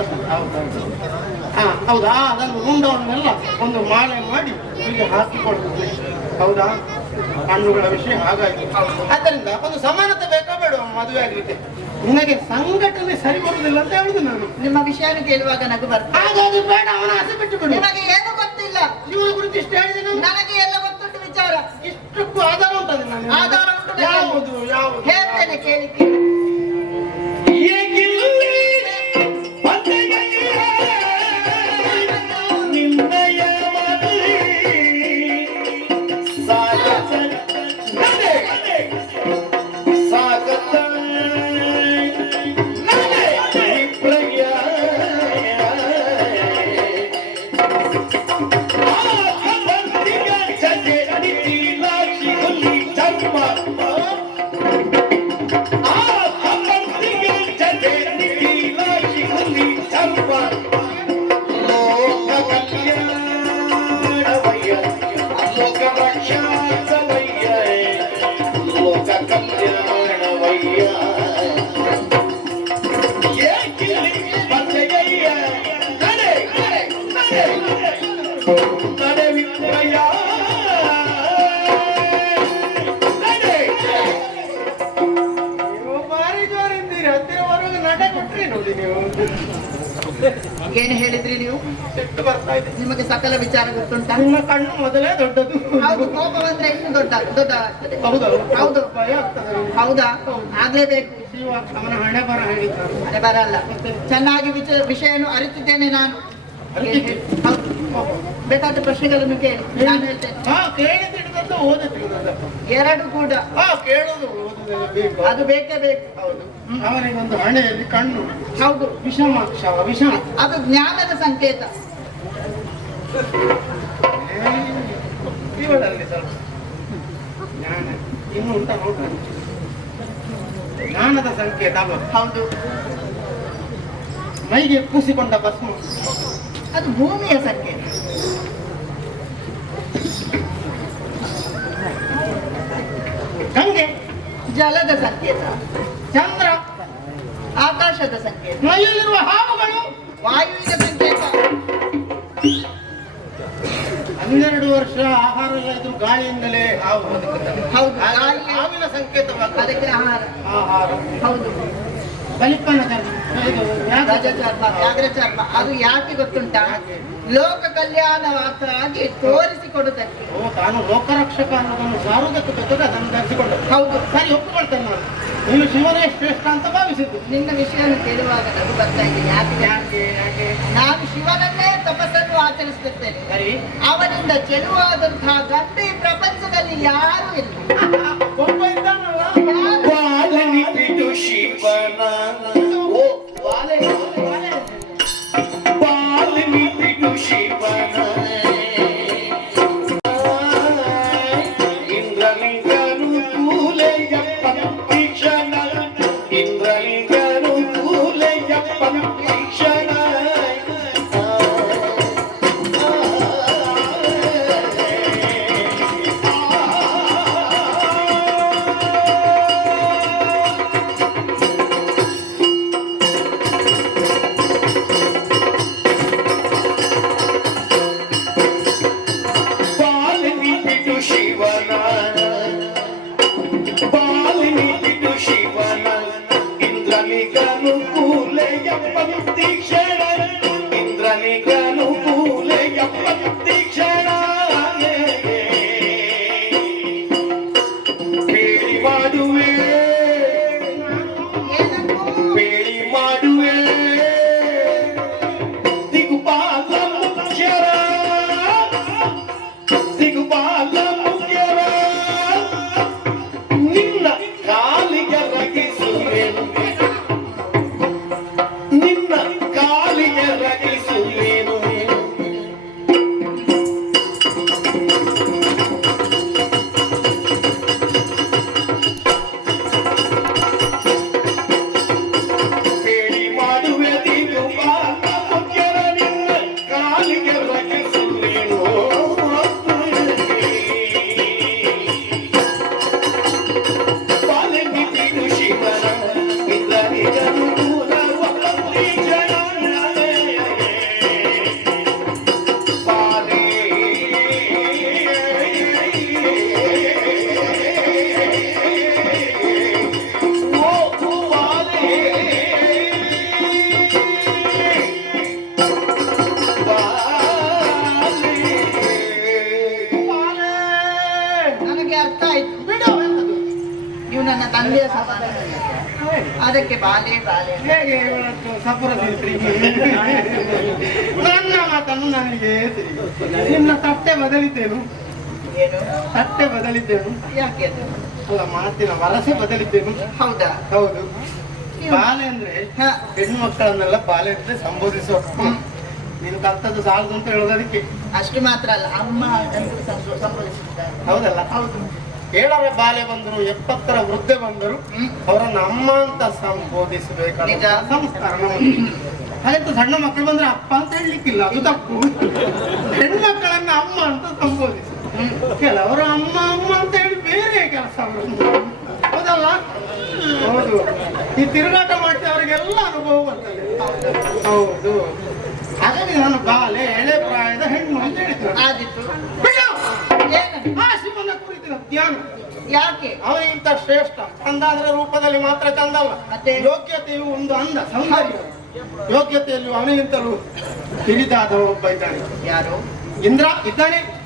ಹೌದಾ? ಅದನ್ನು ರುಂಡವನ್ನೆಲ್ಲ ಒಂದು ಮಾಲೆ ಮಾಡಿ ಹೀಗೆ ಹಾಕಿಕೊಳ್ತದೆ. ಹೌದಾ? ಹಣ್ಣುಗಳ ವಿಷಯ ಹಾಗಾಯ್ತು. ಆದ್ದರಿಂದ ಒಂದು ಸಮಾನತೆ ಬೇಕಾ ಬೇಡ ಮದುವೆ ಆಗ್ಲಿಕ್ಕೆ? ನಿನಗೆ ಸಂಘಟನೆ ಸರಿ ಬರುವುದಿಲ್ಲ ಅಂತ ಹೇಳುದು ನಾನು. ನಿಮ್ಮ ವಿಷಯನ ಕೇಳುವಾಗ ನಗು ಬರ್ತದೆ. ಹಾಗಾಗಿ ಬೇಡ, ಅವನ ಆಸೆ ಬಿಟ್ಟು ಬಿಡು. ನಿಮಗೆ ಏನು ಗೊತ್ತಿಲ್ಲ. ಜೀವನ ಕುರಿತು ಇಷ್ಟು ಹೇಳಿದೆ ನಾನು. ನನಗೆ ಎಲ್ಲ ಗೊತ್ತುಂಟು ವಿಚಾರ. ಇಷ್ಟಕ್ಕೂ ಆಧಾರ ಉಂಟದೆ ನಾನು. ಆಧಾರ ಉಂಟು. ಯಾವುದು ಯಾವುದು ಹೇಳ್ತೇನೆ ಕೇಳಿ. ಆ ನೋಡಿ ನೀವು. ಏನು ಹೇಳಿದ್ರಿ ನೀವು? ಸಿಟ್ಟು ಬರ್ತಾ ಇದೆ. ನಿಮಗೆ ಸಕಲ ವಿಚಾರ ಗೊತ್ತುಂಟಾ? ನಿಮ್ಮ ಕಣ್ಣು ಮೊದಲೇ ದೊಡ್ಡದು. ಹೌದು, ಕೋಪ ಬಂದ್ರೆ ಇನ್ನು ದೊಡ್ಡ ಆಗ್ತದೆ. ಹೌದಾ? ಹೌದು. ಭಯ ಆಗ್ತದೆ. ಹೌದಾ? ಆಗ್ಲೇಬೇಕು. ಶಿವ ಅವನ ಹಣೆ ಬರ ಹೇಳಿದ್ದಾರೆ. ಅದೇ ಬರಲ್ಲ. ಚೆನ್ನಾಗಿ ವಿಷಯವನ್ನು ಅರಿತಿದ್ದೇನೆ ನಾನು. ಹೌದು. ಬೇಕಾದ ಪ್ರಶ್ನೆಗಳನ್ನು ಕೇಳಿ, ನಾನು ಹೇಳ್ತೇನೆ. ಹಾ, ಕೇಳಿ ತಿಳಿದದ್ದು ಓದಿ ತಿಳಿದದ್ದು. ಎರಡು ಕೂಡ. ಹಾ, ಕೇಳೋದು ಓದುದೆಲ್ಲ ಬೇಕು. ಅದು ಬೇಕೇ ಬೇಕು. ಹೌದು. ಅವನಿಗೊಂದು ಹಣೆಯಲ್ಲಿ ಕಣ್ಣು. ಹೌದು. ವಿಷಮಾಕ್ಷವ ವಿಷಮ. ಅದು ಜ್ಞಾನದ ಸಂಕೇತ. ಇವಳಲ್ಲಿ ಸ್ವಲ್ಪ ಜ್ಞಾನ ಇನ್ನು ಉಂಟ ನೋಡ. ಜ್ಞಾನದ ಸಂಕೇತ ಅಲ್ವ? ಹೌದು. ಮೈಗೆ ಪೂಸಿಕೊಂಡ ಭಸ್ಮ ಅದು ಭೂಮಿಯ ಸಂಕೇತ. ಗಂಗೆ ಜಲದ ಸಂಕೇತ. ಚಂದ್ರ ಆಕಾಶದ ಸಂಕೇತ. ಮೈಯಲ್ಲಿರುವ ಹಾವುಗಳು ವಾಯುವಿನ ಸಂಕೇತ. 12 ವರ್ಷ ಆಹಾರ ಇಲ್ಲ ಇದ್ರು ಗಾಳಿಯಿಂದಲೇ ಹಾವು ಬದುಕುತ್ತದೆ. ಹೌದು. ಹಾಗಾಗಿ ಹಾವಿನ ಸಂಕೇತವಾಗ್ತದೆ ಅದಕ್ಕೆ ಆಹಾರ. ಆಹಾರ. ಹೌದು. ಬಲಿಪ್ಪನ ಚರ್ಮ. ಇದು ಯಾಕೆ? ಗಜ ಚರ್ಮ, ವ್ಯಾಘ್ರ ಚರ್ಮ. ಅದು ಯಾಕೆ ಗೊತ್ತುಂಟಾ? ಲೋಕ ಕಲ್ಯಾಣವಾಗಿ ತೋರಿಸಿಕೊಡುವುದಕ್ಕೆ. ಓ, ತಾನು ಲೋಕರಕ್ಷಕ ಅನ್ನೋದನ್ನು ಸಾರುವುದಕ್ಕೆ ಬೇಕಾದ್ರೆ ಅದನ್ನು ಧರಿಸಿಕೊಂಡು. ಹೌದು. ಸರಿ, ಒಪ್ಪಿಕೊಳ್ತೇನೆ ನಾನು. ನೀನು ಶಿವನೇ ಶ್ರೇಷ್ಠ ಅಂತ ಭಾವಿಸಿದ್ದು. ನಿನ್ನ ವಿಷಯವನ್ನು ಕೇಳುವಾಗ ನಗು ಬರ್ತಾ ಇದೆ. ಯಾಕೆ? ಯಾಕೆ ನಾನು ಶಿವನನ್ನೇ ತಪಸ್ಸನ್ನು ಆಚರಿಸುತ್ತೇನೆ. ಸರಿ, ಅವನಿಂದ ಚೆಲುವಾದಂತಹ ಗಂಡು ಈ ಪ್ರಪಂಚದಲ್ಲಿ ಯಾರೂ ಇಲ್ಲ. ಒಬ್ಬ ಇದ್ದಾನಲ್ಲ. ಯಾರು? ಬಾಲನಿ ಬಿಡು ಶಿವನ ಓ ಬಾಲನಿ ಬಿಡು ಶಿವನ ಇಂದ್ರಲಿಂಗನು ಕೂಲೆಯಪ್ಪ ಕ್ಷಣ ಇಂದ್ರಲಿಂಗನು ಕೂಲೆಯಪ್ಪ ಕ್ಷಣ ಶಿವನ ಬಾಲಿನಿ ಬಿಡು ಶಿವನ ಇಂದ್ರನಿಗನು ಕೂಲೆಯಪ್ಪ ಕ್ಷಣ ಇಂದ್ರನಿಗನು ಕೂಲೆಯಪ್ಪ ಕ್ಷಣ ಬೇಡಿ ಮಾಡುವೆ ಏನನ್ನು? ಬೇಡಿ ಮಾಡುವೆ ದಿಗುಪಾಲ ಮುಖ್ಯರ ದಿಗುಪಾಲ ಮುಖ್ಯರ ನಿನ್ನ ಕಾಲಿಗೆ ರಗಿಸುವೆನು ನಿನ್ನ ಕಾಲಿಗೆ ರಗಿಸುವೆನು ಬೇಡಿ ಮಾಡುವೆ ದಿಗುಪಾಲ ಮುಖ್ಯರ ನಿನ್ನ ಕಾಲಿಗೆ ರಗಿಸುವೆನು ಬಾಲನಿ ಬಿಡು ಶಿವನ ಇಂದ್ರನಿಗನು ಕೂಲವಪ್ಪ ಕ್ಷಣ ಬಾಲೆ ಓ ಬಾಲೆ ನನಗೆ ಅರ್ಥ ಆಯ್ತು. ಬಿಡು. ನೀವು ನನ್ನ ತಂದೆಯ ಸಮಾನ. ಅದಕ್ಕೆ ಬಾಲೆ ಬಾಲೆ. ಹೇಗೆ ಇವಳಷ್ಟು ಸಪುರದಿದ್ರಿ? ನನ್ನ ಮಾತನ್ನು ನನಗೆ ತಿರುಗಿ. ನಿನ್ನ ತಟ್ಟೆ ಬದಲಿದ್ದೇನು? ಏನು? ತಟ್ಟೆ ಬದಲಿದ್ದೇನು? ಯಾಕೆ ಅದು? ಅಲ್ಲ, ಮಾತಿನ ವರಸೆ ಬದಲಿದ್ದೇನು? ಹೌದಾ? ಹೌದು. ಬಾಲೆ ಅಂದ್ರೆ ಹ. ಹೆಣ್ಣು ಮಕ್ಕಳನ್ನೆಲ್ಲ ಬಾಲೆ ಅಂದ್ರೆ ಸಂಬೋಧಿಸುವ. ನೀನು ಕಲ್ತದ್ದು ಸಾಲದು ಅಂತ ಹೇಳೋದಕ್ಕೆ. ಅಷ್ಟು ಮಾತ್ರ ಅಲ್ಲ, ಅಮ್ಮ ಎಂದು ಸಂಬೋಧಿಸಿದ್ದಾರೆ. ಹೌದಲ್ಲ? ಹೌದು. 7ರ ಬಾಲೆ ಬಂದರು, 70ರ ವೃದ್ಧೆ ಬಂದರು, ಅವರನ್ನ ಅಮ್ಮ ಅಂತ ಸಂಬೋಧಿಸಬೇಕಾದ ನಿಜ. ಸಂಸ್ಕಾರ ನಮ್ಮದು. ಹಾಗಂತ ಸಣ್ಣ ಮಕ್ಕಳು ಬಂದ್ರೆ ಅಪ್ಪ ಅಂತ ಹೇಳಲಿಕ್ಕಿಲ್ಲ, ಅದು ತಪ್ಪು. ಹೆಣ್ಮಕ್ಕಳನ್ನ ಅಮ್ಮ ಅಂತ ಸಂಬೋಧಿಸಿ. ಕೆಲವರು ಅಮ್ಮ ಅಮ್ಮ ಅಂತ ಹೇಳಿ ಬೇರೆ ಕೆಲಸ ಹೌದಲ್ಲ? ಹೌದು. ಈ ತಿರುಗಾಟ ಮಾಡ್ತವರಿಗೆಲ್ಲ ಅನುಭವ ಬರ್ತದೆ. ಹೌದು. ಹಾಗಾಗಿ ನಾನು ಬಾಲೆ ಎಳೆ ಪ್ರಾಯದ ಹೆಣ್ಣು ಅಂತ ಹೇಳಿದ್ರು. ಆದಿತ್ತು. ಬಿಡು! ಏನು? ಆ ಶಿವನ ಕುರಿತಿನ ಧ್ಯಾನ ಯಾಕೆ? ಅವನಿಗಿಂತ ಶ್ರೇಷ್ಠ. ಚಂದ ಅಂದ್ರೆ ರೂಪದಲ್ಲಿ ಮಾತ್ರ ಚಂದ ಅಲ್ಲ, ಮತ್ತೆ? ಯೋಗ್ಯತೆಯು ಒಂದು ಅಂದ ಸೌಂದರ್ಯ. ಯೋಗ್ಯತೆಯಲ್ಲೂ ಅವನಿಗಿಂತಲೂ ಹಿರಿದಾದ ಒಬ್ಬ ಇದ್ದಾನೆ. ಯಾರು? ಇಂದ್ರ ಇದ್ದಾನೆ.